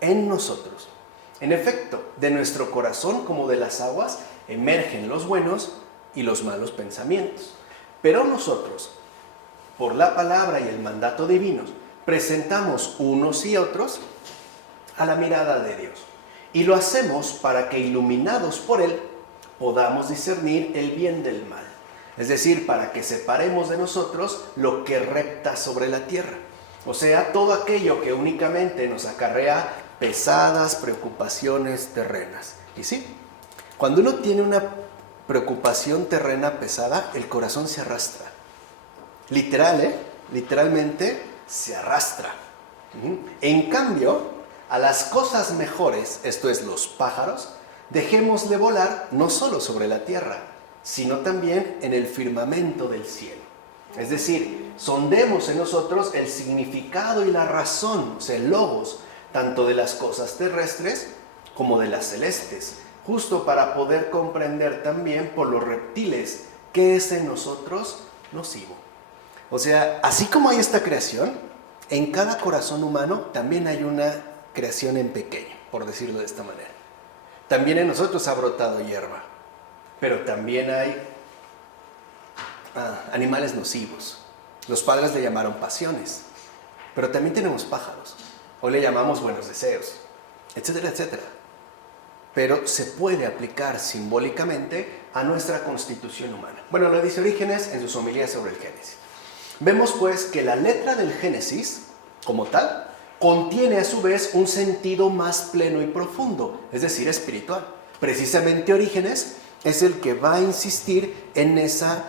en nosotros. En efecto, de nuestro corazón como de las aguas emergen los buenos y los malos pensamientos. Pero nosotros, por la palabra y el mandato divinos, presentamos unos y otros a la mirada de Dios. Y lo hacemos para que, iluminados por Él, podamos discernir el bien del mal. Es decir, para que separemos de nosotros lo que repta sobre la tierra. O sea, todo aquello que únicamente nos acarrea pesadas preocupaciones terrenas. Y sí, cuando uno tiene una preocupación terrena pesada, el corazón se arrastra. Literalmente se arrastra. En cambio, a las cosas mejores, esto es, los pájaros, dejémosle volar no solo sobre la tierra, sino también en el firmamento del cielo. Es decir, sondemos en nosotros el significado y la razón, o sea, el logos, tanto de las cosas terrestres como de las celestes, justo para poder comprender también por los reptiles qué es en nosotros nocivo. O sea, así como hay esta creación, en cada corazón humano también hay una creación en pequeño, por decirlo de esta manera. También en nosotros ha brotado hierba, pero también hay animales nocivos. Los padres le llamaron pasiones, pero también tenemos pájaros. Hoy le llamamos buenos deseos, etcétera, etcétera. Pero se puede aplicar simbólicamente a nuestra constitución humana. Bueno, lo dice Orígenes en sus homilías sobre el Génesis. Vemos pues que la letra del Génesis, como tal, contiene a su vez un sentido más pleno y profundo, es decir, espiritual. Precisamente Orígenes es el que va a insistir en esa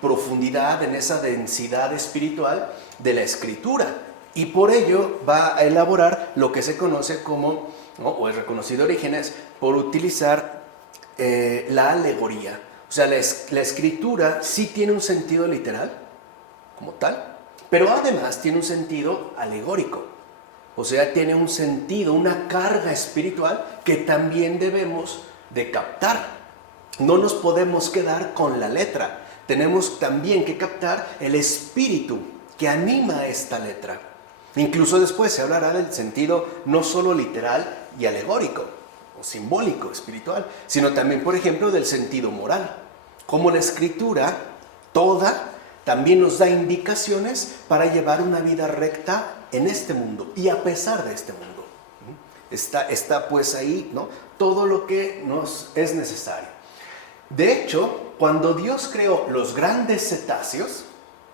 profundidad, en esa densidad espiritual de la Escritura. Y por ello va a elaborar lo que se conoce como, ¿no?, o el reconocido Orígenes, por utilizar la alegoría. O sea, la Escritura sí tiene un sentido literal, como tal, pero además tiene un sentido alegórico. O sea, tiene un sentido, una carga espiritual que también debemos de captar. No nos podemos quedar con la letra. Tenemos también que captar el espíritu que anima esta letra. Incluso después se hablará del sentido no solo literal y alegórico o simbólico, espiritual, sino también, por ejemplo, del sentido moral. Como la Escritura toda también nos da indicaciones para llevar una vida recta en este mundo y a pesar de este mundo. Está pues ahí, ¿no?, todo lo que nos es necesario. De hecho, cuando Dios creó los grandes cetáceos,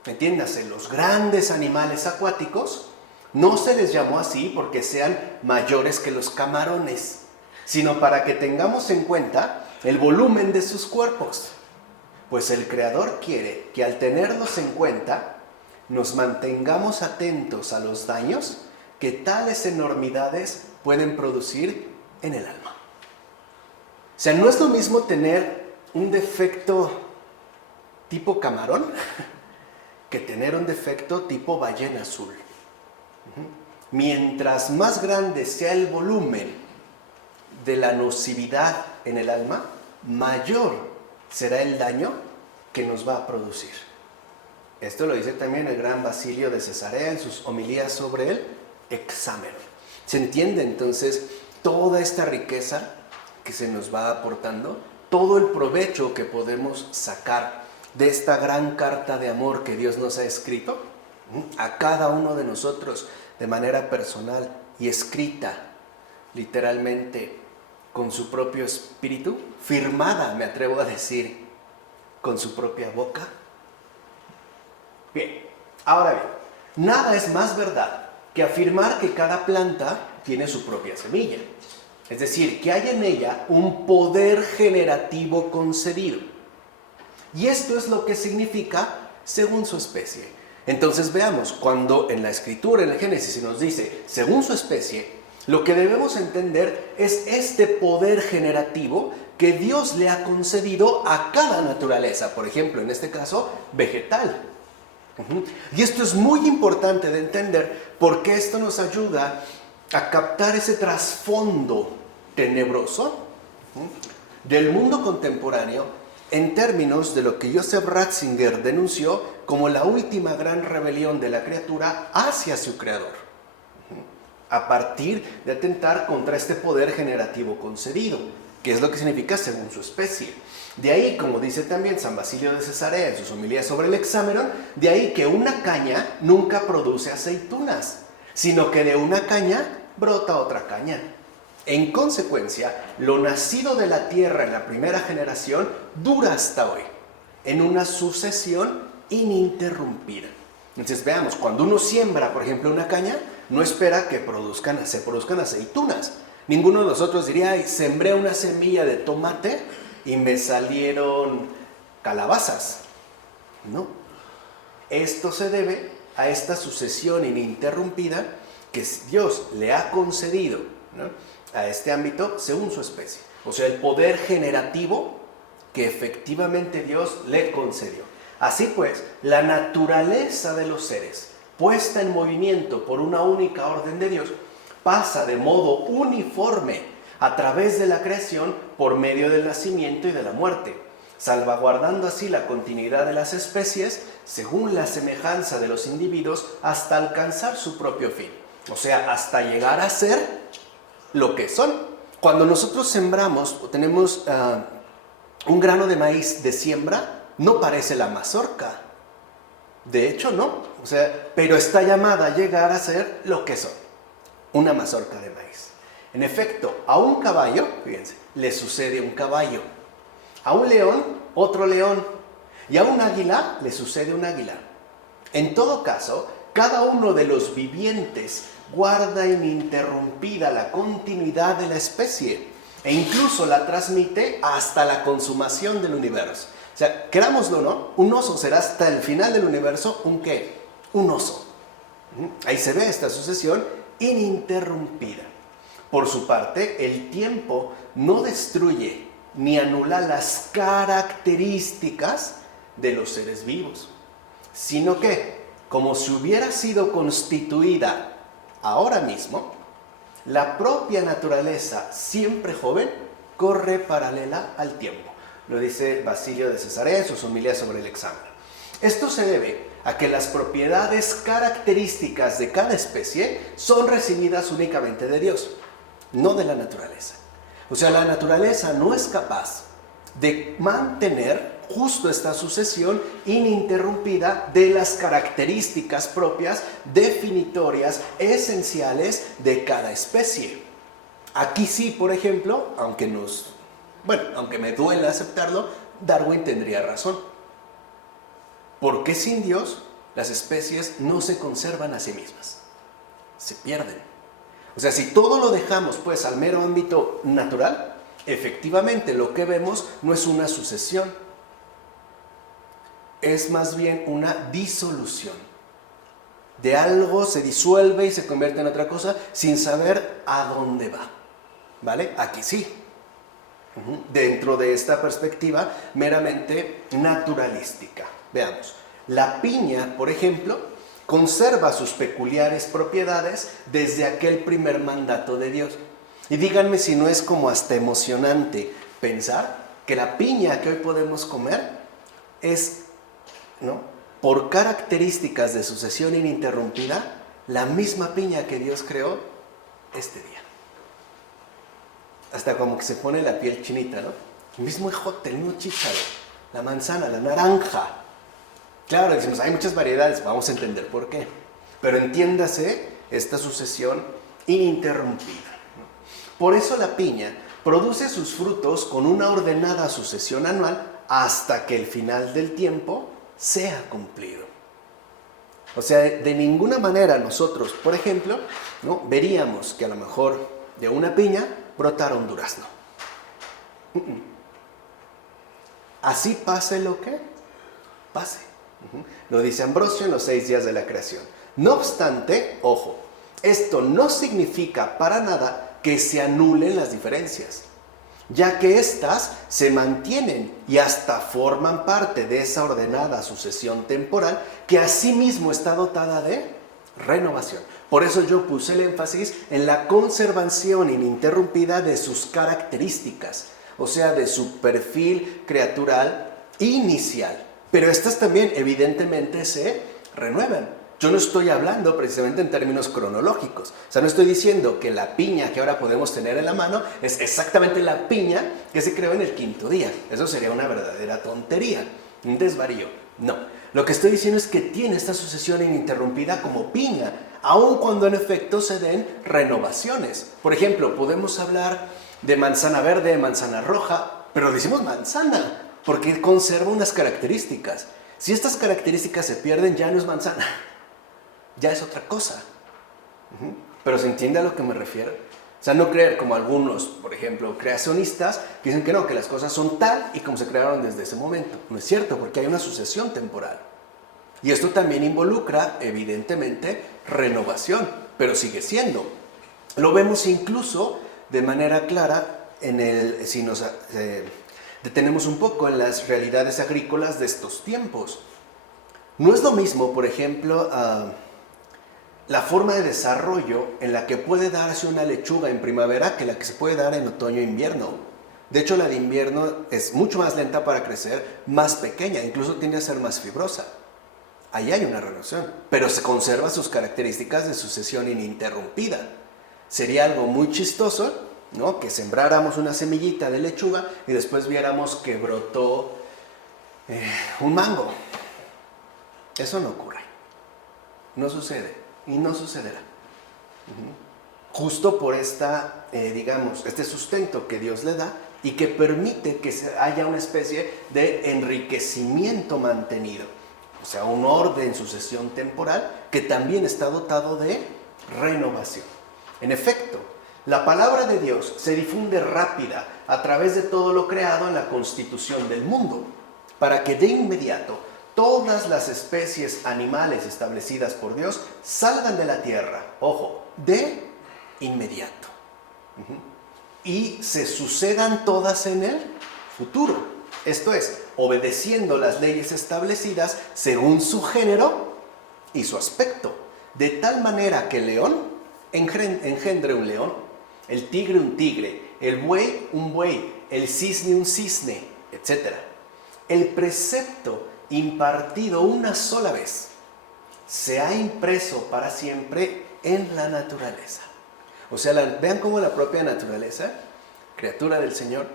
entiéndase, los grandes animales acuáticos, no se les llamó así porque sean mayores que los camarones, sino para que tengamos en cuenta el volumen de sus cuerpos. Pues el Creador quiere que al tenerlos en cuenta, nos mantengamos atentos a los daños que tales enormidades pueden producir en el alma. O sea, no es lo mismo tener un defecto tipo camarón que tener un defecto tipo ballena azul. Mientras más grande sea el volumen de la nocividad en el alma, mayor será el daño que nos va a producir. Esto lo dice también el gran Basilio de Cesarea en sus homilías sobre el Hexámeron. ¿Se entiende entonces toda esta riqueza que se nos va aportando? Todo el provecho que podemos sacar de esta gran carta de amor que Dios nos ha escrito a cada uno de nosotros de manera personal y escrita literalmente con su propio espíritu, firmada, me atrevo a decir, con su propia boca. Bien, ahora bien, nada es más verdad que afirmar que cada planta tiene su propia semilla. Es decir, que hay en ella un poder generativo concedido. Y esto es lo que significa según su especie. Entonces veamos, cuando en la Escritura, en el Génesis, se nos dice según su especie, lo que debemos entender es este poder generativo que Dios le ha concedido a cada naturaleza, por ejemplo, en este caso, vegetal. Y esto es muy importante de entender porque esto nos ayuda a captar ese trasfondo tenebroso del mundo contemporáneo en términos de lo que Joseph Ratzinger denunció como la última gran rebelión de la criatura hacia su creador, a partir de atentar contra este poder generativo concedido, que es lo que significa según su especie. De ahí, como dice también San Basilio de Cesarea en sus homilías sobre el Hexámeron, de ahí que una caña nunca produce aceitunas, sino que de una caña brota otra caña. En consecuencia, lo nacido de la tierra en la primera generación dura hasta hoy, en una sucesión ininterrumpida. Entonces veamos, cuando uno siembra, por ejemplo, una caña, no espera que se produzcan aceitunas. Ninguno de nosotros diría, ay, sembré una semilla de tomate y me salieron calabazas. No. Esto se debe a esta sucesión ininterrumpida que Dios le ha concedido, ¿no?, a este ámbito según su especie. O sea, el poder generativo que efectivamente Dios le concedió. Así pues, la naturaleza de los seres, puesta en movimiento por una única orden de Dios, pasa de modo uniforme a través de la creación por medio del nacimiento y de la muerte, salvaguardando así la continuidad de las especies según la semejanza de los individuos hasta alcanzar su propio fin. O sea, hasta llegar a ser lo que son. Cuando nosotros sembramos o tenemos un grano de maíz de siembra, no parece la mazorca. De hecho, no. O sea, pero está llamada a llegar a ser lo que son, una mazorca de maíz. En efecto, a un caballo, fíjense, le sucede un caballo. A un león, otro león. Y a un águila le sucede un águila. En todo caso, cada uno de los vivientes guarda ininterrumpida la continuidad de la especie e incluso la transmite hasta la consumación del universo. O sea, querámoslo o no, un oso será hasta el final del universo un ¿qué? Un oso. Ahí se ve esta sucesión ininterrumpida. Por su parte, el tiempo no destruye ni anula las características de los seres vivos, sino que, como si hubiera sido constituida ahora mismo, la propia naturaleza, siempre joven, corre paralela al tiempo. Lo dice Basilio de Cesarea en sus homilías sobre el Hexámeron. Esto se debe a que las propiedades características de cada especie son recibidas únicamente de Dios, no de la naturaleza. O sea, la naturaleza no es capaz de mantener justo esta sucesión ininterrumpida de las características propias, definitorias, esenciales de cada especie. Aquí sí, por ejemplo, aunque me duele aceptarlo, Darwin tendría razón. Porque sin Dios, las especies no se conservan a sí mismas, se pierden. O sea, si todo lo dejamos pues al mero ámbito natural, efectivamente lo que vemos no es una sucesión, es más bien una disolución. De algo se disuelve y se convierte en otra cosa sin saber a dónde va. ¿Vale? Aquí sí. Dentro de esta perspectiva meramente naturalística. Veamos. La piña, por ejemplo, conserva sus peculiares propiedades desde aquel primer mandato de Dios. Y díganme si no es como hasta emocionante pensar que la piña que hoy podemos comer es, ¿no?, por características de sucesión ininterrumpida, la misma piña que Dios creó este día. Hasta como que se pone la piel chinita, ¿no? El mismo ejote, el mismo chícharo, la manzana, la naranja. Claro, decimos, hay muchas variedades, vamos a entender por qué. Pero entiéndase esta sucesión ininterrumpida, ¿no? Por eso la piña produce sus frutos con una ordenada sucesión anual hasta que el final del tiempo sea cumplido. O sea, de ninguna manera nosotros, por ejemplo, ¿no?, veríamos que a lo mejor de una piña brotara un durazno. Así pase lo que pase. Lo dice Ambrosio en los 6 días de la creación. No obstante, ojo, esto no significa para nada que se anulen las diferencias, ya que éstas se mantienen y hasta forman parte de esa ordenada sucesión temporal que asimismo está dotada de renovación. Por eso yo puse el énfasis en la conservación ininterrumpida de sus características, o sea, de su perfil creatural inicial. Pero estas también evidentemente se renuevan. Yo no estoy hablando precisamente en términos cronológicos. O sea, no estoy diciendo que la piña que ahora podemos tener en la mano es exactamente la piña que se creó en el 5º día. Eso sería una verdadera tontería, un desvarío. No. Lo que estoy diciendo es que tiene esta sucesión ininterrumpida como piña, aun cuando en efecto se den renovaciones. Por ejemplo, podemos hablar de manzana verde, manzana roja, pero decimos manzana porque conserva unas características. Si estas características se pierden, ya no es manzana, ya es otra cosa. Pero ¿se entiende a lo que me refiero? O sea, no creer como algunos, por ejemplo, creacionistas, que dicen que no, que las cosas son tal y como se crearon desde ese momento. No es cierto, porque hay una sucesión temporal. Y esto también involucra, evidentemente, renovación, pero sigue siendo. Lo vemos incluso de manera clara si nos detenemos un poco en las realidades agrícolas de estos tiempos. No es lo mismo, por ejemplo, la forma de desarrollo en la que puede darse una lechuga en primavera que la que se puede dar en otoño e invierno. De hecho, la de invierno es mucho más lenta para crecer, más pequeña, incluso tiende a ser más fibrosa. Ahí hay una relación, pero se conserva sus características de sucesión ininterrumpida. Sería algo muy chistoso, ¿no?, que sembráramos una semillita de lechuga y después viéramos que brotó un mango. Eso no ocurre, no sucede y no sucederá. Justo por este sustento que Dios le da y que permite que haya una especie de enriquecimiento mantenido. O sea, un orden, sucesión temporal que también está dotado de renovación. En efecto, la palabra de Dios se difunde rápida a través de todo lo creado en la constitución del mundo, para que de inmediato todas las especies animales establecidas por Dios salgan de la tierra, ojo, de inmediato, y se sucedan todas en el futuro. Esto es, obedeciendo las leyes establecidas según su género y su aspecto, de tal manera que el león engendre un león, el tigre un tigre, el buey un buey, el cisne un cisne, etc. El precepto impartido una sola vez se ha impreso para siempre en la naturaleza. O sea, vean cómo la propia naturaleza, criatura del Señor,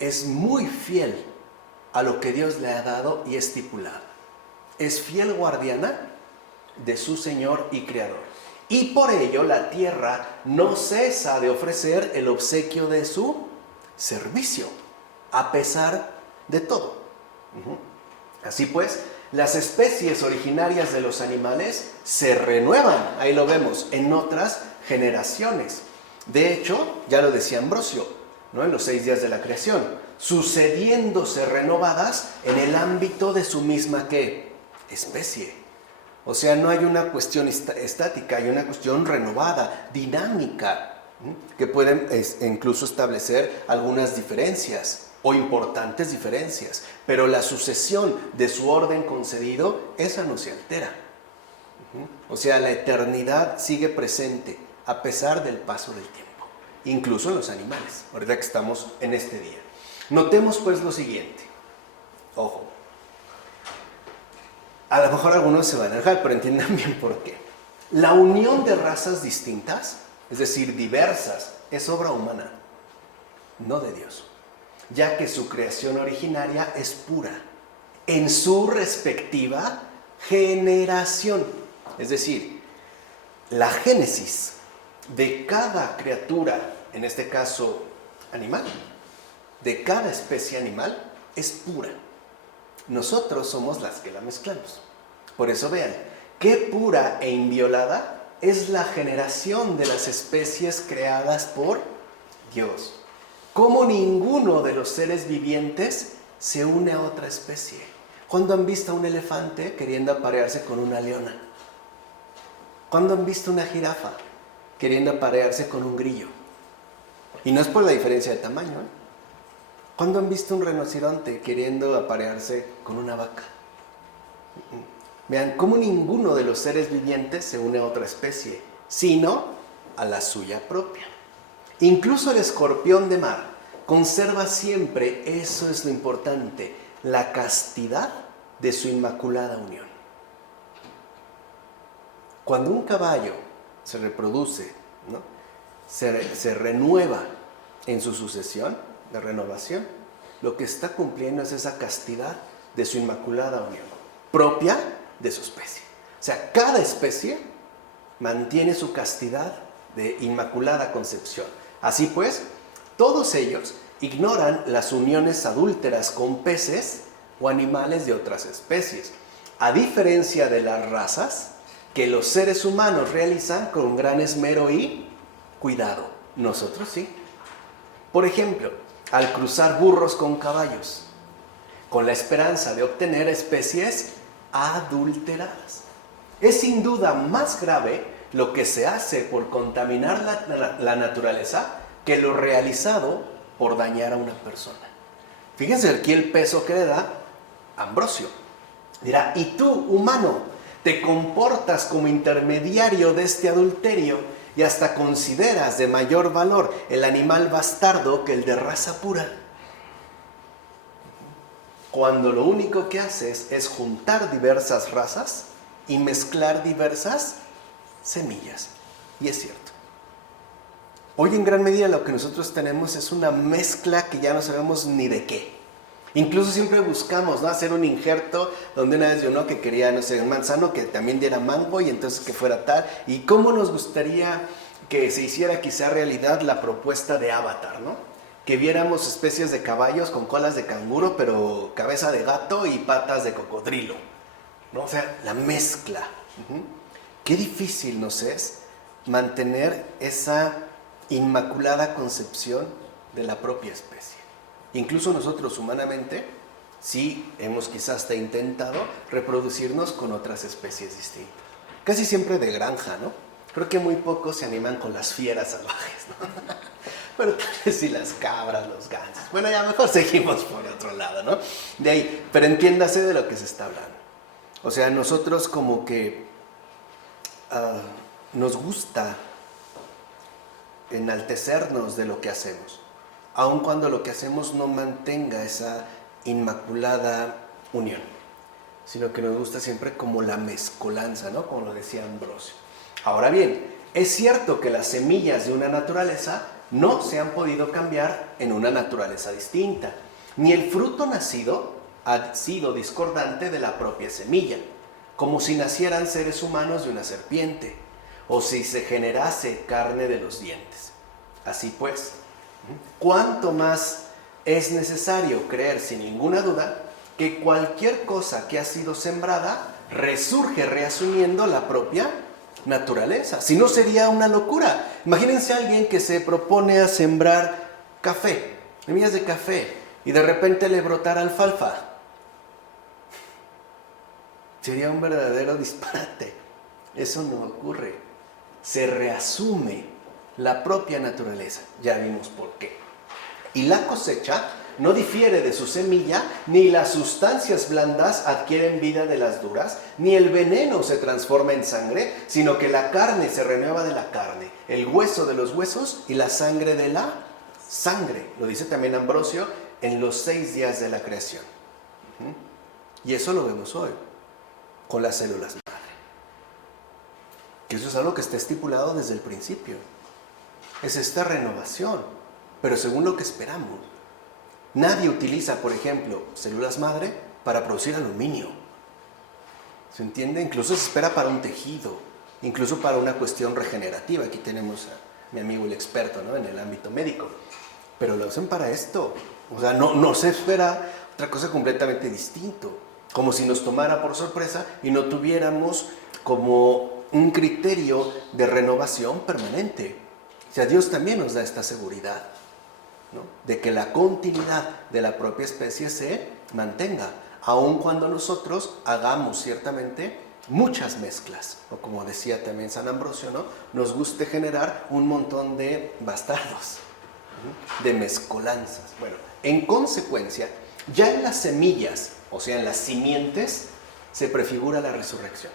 es muy fiel a lo que Dios le ha dado y estipulado. Es fiel guardiana de su Señor y Creador. Y por ello la tierra no cesa de ofrecer el obsequio de su servicio, a pesar de todo. Así pues, Las especies originarias de los animales se renuevan, ahí lo vemos, en otras generaciones. De hecho, ya lo decía Ambrosio, ¿no? En los 6 días de la creación, sucediéndose renovadas en el ámbito de su misma ¿qué? Especie. O sea, no hay una cuestión estática, hay una cuestión renovada, dinámica, que pueden incluso establecer algunas diferencias o importantes diferencias, pero la sucesión de su orden concedido, esa no se altera. O sea, la eternidad sigue presente a pesar del paso del tiempo, incluso en los animales, ahorita que estamos en este día. Notemos pues lo siguiente, ojo, a lo mejor algunos se van a enojar, pero entiendan bien por qué. La unión de razas distintas, es decir, diversas, es obra humana, no de Dios, ya que su creación originaria es pura, en su respectiva generación. Es decir, la génesis de cada criatura, en este caso animal, de cada especie animal, es pura. Nosotros somos las que la mezclamos. Por eso vean, qué pura e inviolada es la generación de las especies creadas por Dios. Cómo ninguno de los seres vivientes se une a otra especie. ¿Cuándo han visto a un elefante queriendo aparearse con una leona? ¿Cuándo han visto una jirafa queriendo aparearse con un grillo? Y no es por la diferencia de tamaño, ¿eh? ¿Cuándo han visto un rinoceronte queriendo aparearse con una vaca? Vean, cómo ninguno de los seres vivientes se une a otra especie, sino a la suya propia. Incluso el escorpión de mar conserva siempre, eso es lo importante, la castidad de su inmaculada unión. Cuando un caballo se reproduce, ¿no? se renueva en su sucesión de renovación, lo que está cumpliendo es esa castidad de su inmaculada unión, propia de su especie. O sea, cada especie mantiene su castidad de inmaculada concepción. Así pues, todos ellos ignoran las uniones adúlteras con peces o animales de otras especies, a diferencia de las razas que los seres humanos realizan con gran esmero y cuidado. Nosotros sí. Por ejemplo, al cruzar burros con caballos, con la esperanza de obtener especies adulteradas. Es sin duda más grave lo que se hace por contaminar la naturaleza que lo realizado por dañar a una persona. Fíjense aquí el peso que le da Ambrosio. Dirá, y tú, humano, te comportas como intermediario de este adulterio y hasta consideras de mayor valor el animal bastardo que el de raza pura, cuando lo único que haces es juntar diversas razas y mezclar diversas semillas. Y es cierto. Hoy en gran medida lo que nosotros tenemos es una mezcla que ya no sabemos ni de qué. Incluso siempre buscamos, ¿no?, hacer un injerto donde una vez yo no que quería, no sé, un manzano que también diera mango y entonces que fuera tal. Y cómo nos gustaría que se hiciera quizá realidad la propuesta de Avatar, ¿no? Que viéramos especies de caballos con colas de canguro, pero cabeza de gato y patas de cocodrilo, ¿no? O sea, la mezcla. Qué difícil nos es mantener esa inmaculada concepción de la propia especie. Incluso nosotros humanamente sí hemos quizás hasta intentado reproducirnos con otras especies distintas. Casi siempre de granja, ¿no? Creo que muy pocos se animan con las fieras salvajes, ¿no? Pero tal vez sí las cabras, los gansos. Bueno, ya mejor seguimos por otro lado, ¿no? De ahí, pero entiéndase de lo que se está hablando. O sea, nosotros como que nos gusta enaltecernos de lo que hacemos, aun cuando lo que hacemos no mantenga esa inmaculada unión, sino que nos gusta siempre como la mezcolanza, ¿no? Como lo decía Ambrosio. Ahora bien, es cierto que las semillas de una naturaleza no se han podido cambiar en una naturaleza distinta, ni el fruto nacido ha sido discordante de la propia semilla, como si nacieran seres humanos de una serpiente, o si se generase carne de los dientes. Así pues, ¿cuánto más es necesario creer sin ninguna duda que cualquier cosa que ha sido sembrada resurge reasumiendo la propia naturaleza. Si no, sería una locura. Imagínense a alguien que se propone a sembrar café, semillas de café, y de repente le brotara alfalfa. Sería un verdadero disparate. Eso no ocurre. Se reasume la propia naturaleza. Ya vimos por qué. Y la cosecha no difiere de su semilla, ni las sustancias blandas adquieren vida de las duras, ni el veneno se transforma en sangre, sino que la carne se renueva de la carne, el hueso de los huesos y la sangre de la sangre. Lo dice también Ambrosio en los 6 días de la creación. Y eso lo vemos hoy con las células madre. Que eso es algo que está estipulado desde el principio. Es esta renovación, pero según lo que esperamos. Nadie utiliza, por ejemplo, células madre para producir aluminio. ¿Se entiende? Incluso se espera para un tejido, incluso para una cuestión regenerativa. Aquí tenemos a mi amigo el experto, ¿no?, en el ámbito médico. Pero lo usan para esto. O sea, no se espera otra cosa completamente distinto. Como si nos tomara por sorpresa y no tuviéramos como un criterio de renovación permanente. O sea, Dios también nos da esta seguridad, ¿no?, de que la continuidad de la propia especie se mantenga, aun cuando nosotros hagamos ciertamente muchas mezclas, o como decía también San Ambrosio, ¿no?, nos guste generar un montón de bastardos, ¿no?, de mezcolanzas. Bueno, en consecuencia, ya en las semillas, o sea, en las simientes, se prefigura la resurrección.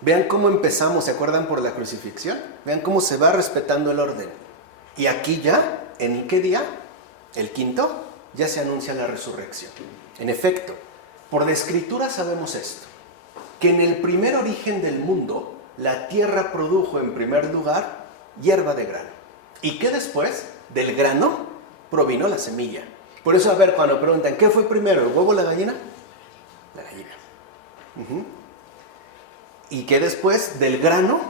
Vean cómo empezamos, ¿se acuerdan por la crucifixión? Vean cómo se va respetando el orden. Y aquí ya, ¿en qué día? El 5, ya se anuncia la resurrección. En efecto, por la Escritura sabemos esto, que en el primer origen del mundo, la tierra produjo en primer lugar hierba de grano. Y que después, del grano, provino la semilla. Por eso, a ver, cuando preguntan, ¿qué fue primero, el huevo o la gallina? La gallina. Y que después, del grano,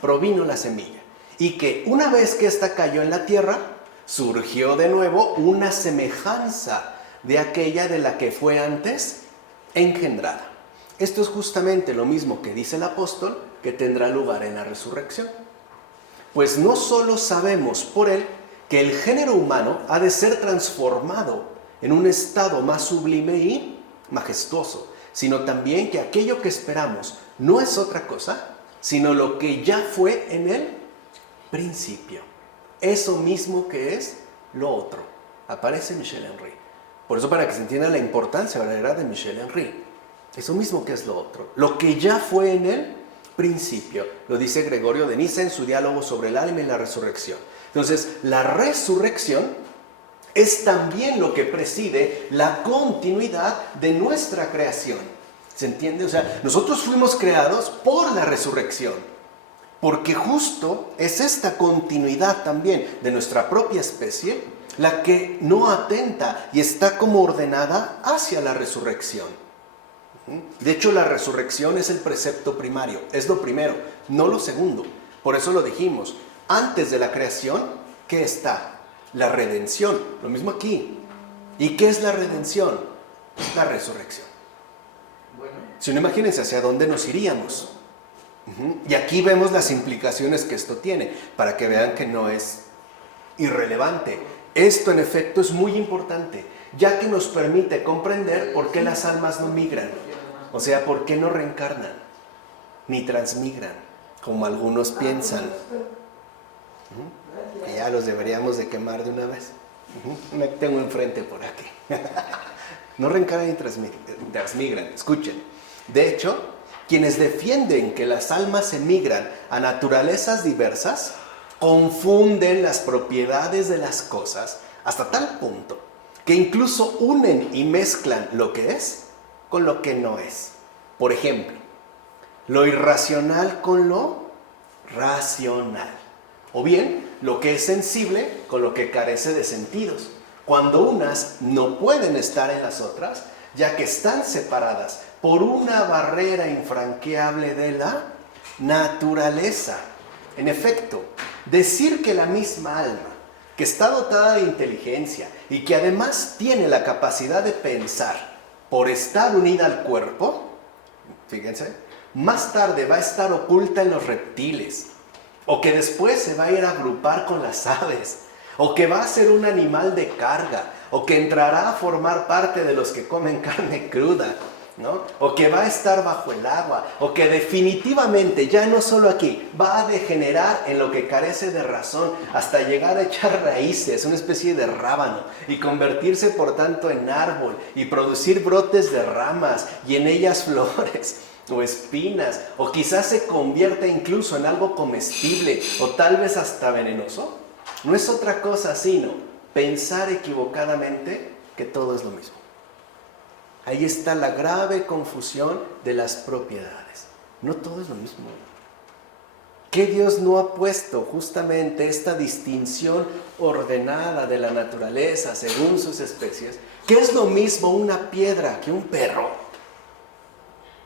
provino la semilla. Y que una vez que ésta cayó en la tierra, surgió de nuevo una semejanza de aquella de la que fue antes engendrada. Esto es justamente lo mismo que dice el apóstol que tendrá lugar en la resurrección. Pues no solo sabemos por él que el género humano ha de ser transformado en un estado más sublime y majestuoso, sino también que aquello que esperamos no es otra cosa, sino lo que ya fue en el principio. Eso mismo que es lo otro. Aparece Michel Henry. Por eso, para que se entienda la importancia verdadera de Michel Henry. Eso mismo que es lo otro. Lo que ya fue en el principio. Lo dice Gregorio de Niza en su diálogo sobre el alma y la resurrección. Entonces, la resurrección es también lo que preside la continuidad de nuestra creación. ¿Se entiende? O sea, nosotros fuimos creados por la resurrección, porque justo es esta continuidad también de nuestra propia especie la que no atenta y está como ordenada hacia la resurrección. De hecho, la resurrección es el precepto primario, es lo primero, no lo segundo. Por eso lo dijimos, antes de la creación, ¿qué está? La redención, lo mismo aquí. ¿Y qué es la redención? La resurrección. Si no, imagínense hacia dónde nos iríamos. Y aquí vemos las implicaciones que esto tiene, para que vean que no es irrelevante. Esto, en efecto, es muy importante, ya que nos permite comprender por qué las almas no migran. O sea, por qué no reencarnan, ni transmigran, como algunos piensan. Que ya los deberíamos de quemar de una vez. Me tengo enfrente por aquí. No reencarnan ni transmigran. Escuchen. De hecho, quienes defienden que las almas emigran a naturalezas diversas, confunden las propiedades de las cosas hasta tal punto que incluso unen y mezclan lo que es con lo que no es. Por ejemplo, lo irracional con lo racional. O bien, lo que es sensible con lo que carece de sentidos. Cuando unas no pueden estar en las otras, ya que están separadas por una barrera infranqueable de la naturaleza. En efecto, decir que la misma alma, que está dotada de inteligencia y que además tiene la capacidad de pensar, por estar unida al cuerpo, fíjense, más tarde va a estar oculta en los reptiles, o que después se va a ir a agrupar con las aves, o que va a ser un animal de carga, o que entrará a formar parte de los que comen carne cruda, ¿no? O que va a estar bajo el agua, o que definitivamente, ya no solo aquí, va a degenerar en lo que carece de razón, hasta llegar a echar raíces, una especie de rábano, y convertirse por tanto en árbol, y producir brotes de ramas, y en ellas flores, o espinas, o quizás se convierta incluso en algo comestible, o tal vez hasta venenoso. No es otra cosa sino pensar equivocadamente que todo es lo mismo. Ahí está la grave confusión de las propiedades. No todo es lo mismo. ¿Qué Dios no ha puesto justamente esta distinción ordenada de la naturaleza según sus especies? ¿Qué es lo mismo una piedra que un perro?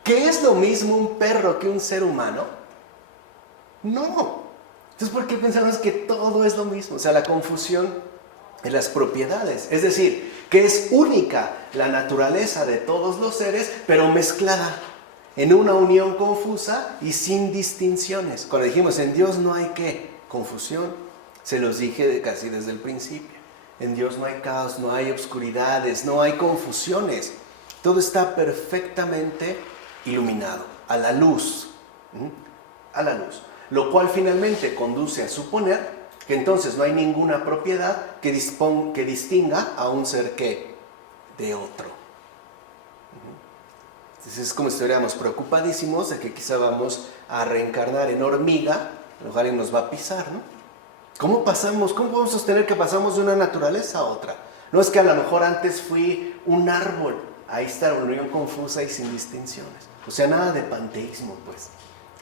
¿Qué es lo mismo un perro que un ser humano? No. Entonces, ¿por qué pensamos que todo es lo mismo? O sea, la confusión de las propiedades. Es decir, que es única la naturaleza de todos los seres, pero mezclada en una unión confusa y sin distinciones. Cuando dijimos, en Dios no hay ¿qué? Confusión. Se los dije casi desde el principio. En Dios no hay caos, no hay obscuridades, no hay confusiones. Todo está perfectamente iluminado, a la luz. A la luz. Lo cual finalmente conduce a suponer que entonces no hay ninguna propiedad que distinga a un ser que de otro. Entonces es como si estuviéramos preocupadísimos de que quizá vamos a reencarnar en hormiga, a lo mejor alguien nos va a pisar, ¿no? ¿Cómo podemos sostener que pasamos de una naturaleza a otra? No es que a lo mejor antes fui un árbol, ahí está la unión confusa y sin distinciones. O sea, nada de panteísmo, pues.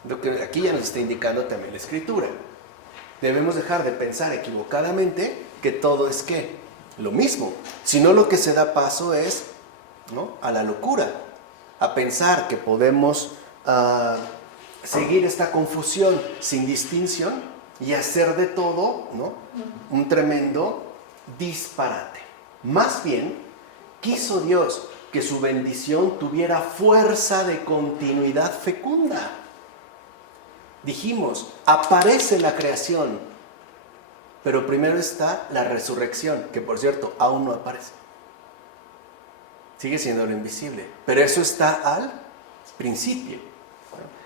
Lo que aquí ya nos está indicando también la Escritura. Debemos dejar de pensar equivocadamente que todo es ¿qué? Lo mismo. Sino lo que se da paso es, ¿no?, a la locura, a pensar que podemos seguir esta confusión sin distinción y hacer de todo, ¿no?, un tremendo disparate. Más bien, quiso Dios que su bendición tuviera fuerza de continuidad fecunda. Dijimos, aparece la creación, pero primero está la resurrección, que por cierto, aún no aparece. Sigue siendo lo invisible, pero eso está al principio.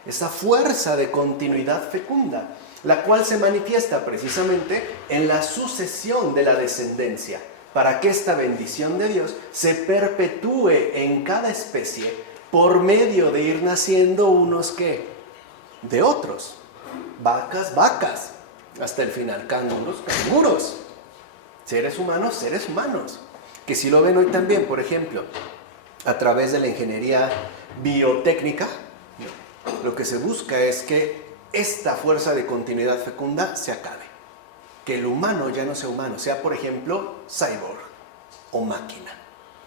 Esa fuerza de continuidad fecunda, la cual se manifiesta precisamente en la sucesión de la descendencia, para que esta bendición de Dios se perpetúe en cada especie por medio de ir naciendo unos que de otros, vacas, hasta el final canguros, seres humanos, que si lo ven hoy también, por ejemplo, a través de la ingeniería biotécnica, lo que se busca es que esta fuerza de continuidad fecunda se acabe, que el humano ya no sea humano, sea por ejemplo cyborg o máquina.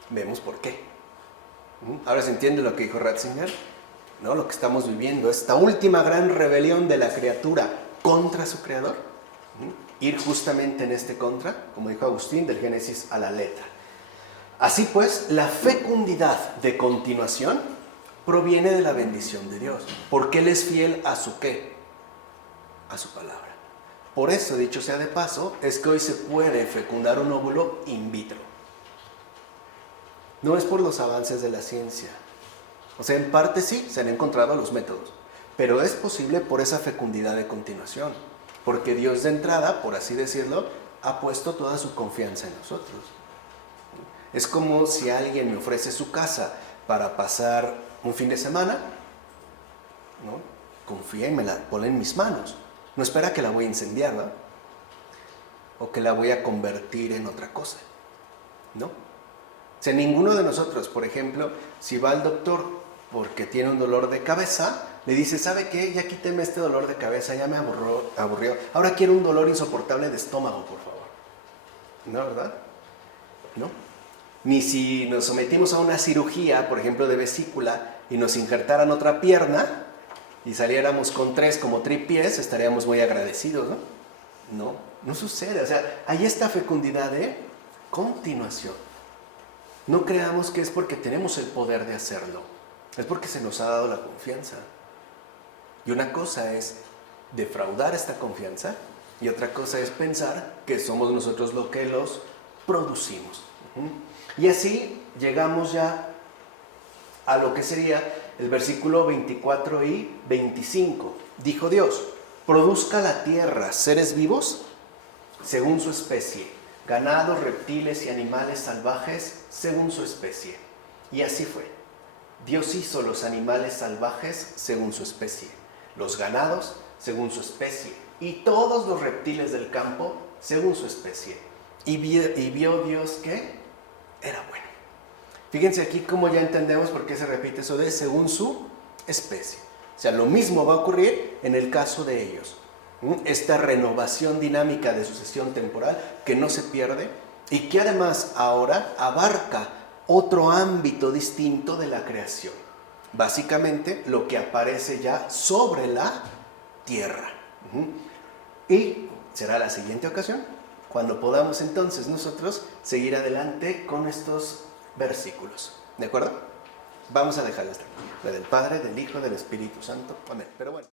Vemos por qué. Ahora se entiende lo que dijo Ratzinger, ¿no? Lo que estamos viviendo, esta última gran rebelión de la criatura contra su creador, ir justamente en este contra, como dijo Agustín, del Génesis a la letra. Así pues, la fecundidad de continuación proviene de la bendición de Dios, porque Él es fiel a su ¿qué? A su palabra. Por eso, dicho sea de paso, es que hoy se puede fecundar un óvulo in vitro. No es por los avances de la ciencia. O sea, en parte sí, se han encontrado los métodos, pero es posible por esa fecundidad de continuación, porque Dios de entrada, por así decirlo, ha puesto toda su confianza en nosotros. Es como si alguien me ofrece su casa para pasar un fin de semana, ¿no? Confía y me la pone en mis manos. No espera que la voy a incendiar, ¿no? O que la voy a convertir en otra cosa, ¿no? O sea, ninguno de nosotros, por ejemplo, si va al doctor porque tiene un dolor de cabeza, le dice, ¿sabe qué? Ya quíteme este dolor de cabeza, ya me aburrió. Ahora quiero un dolor insoportable de estómago, por favor. ¿No, verdad? ¿No? Ni si nos sometimos a una cirugía, por ejemplo, de vesícula, y nos injertaran otra pierna, y saliéramos con 3 como tripiés, estaríamos muy agradecidos, ¿no? No sucede. O sea, hay esta fecundidad de continuación. no creamos que es porque tenemos el poder de hacerlo. Es porque se nos ha dado la confianza. Y una cosa es defraudar esta confianza y otra cosa es pensar que somos nosotros los que los producimos. Y así llegamos ya a lo que sería el versículo 24 y 25. Dijo Dios: produzca la tierra seres vivos según su especie, ganados, reptiles y animales salvajes según su especie. Y así fue. Dios hizo los animales salvajes según su especie, los ganados según su especie y todos los reptiles del campo según su especie. Y vio Dios que era bueno. Fíjense aquí cómo ya entendemos por qué se repite eso de según su especie. O sea, lo mismo va a ocurrir en el caso de ellos. Esta renovación dinámica de sucesión temporal que no se pierde y que además ahora abarca otro ámbito distinto de la creación. Básicamente lo que aparece ya sobre la tierra. Y será la siguiente ocasión cuando podamos entonces nosotros seguir adelante con estos versículos. ¿De acuerdo? Vamos a dejarlo hasta aquí. La del Padre, del Hijo, del Espíritu Santo. Amén. Pero bueno.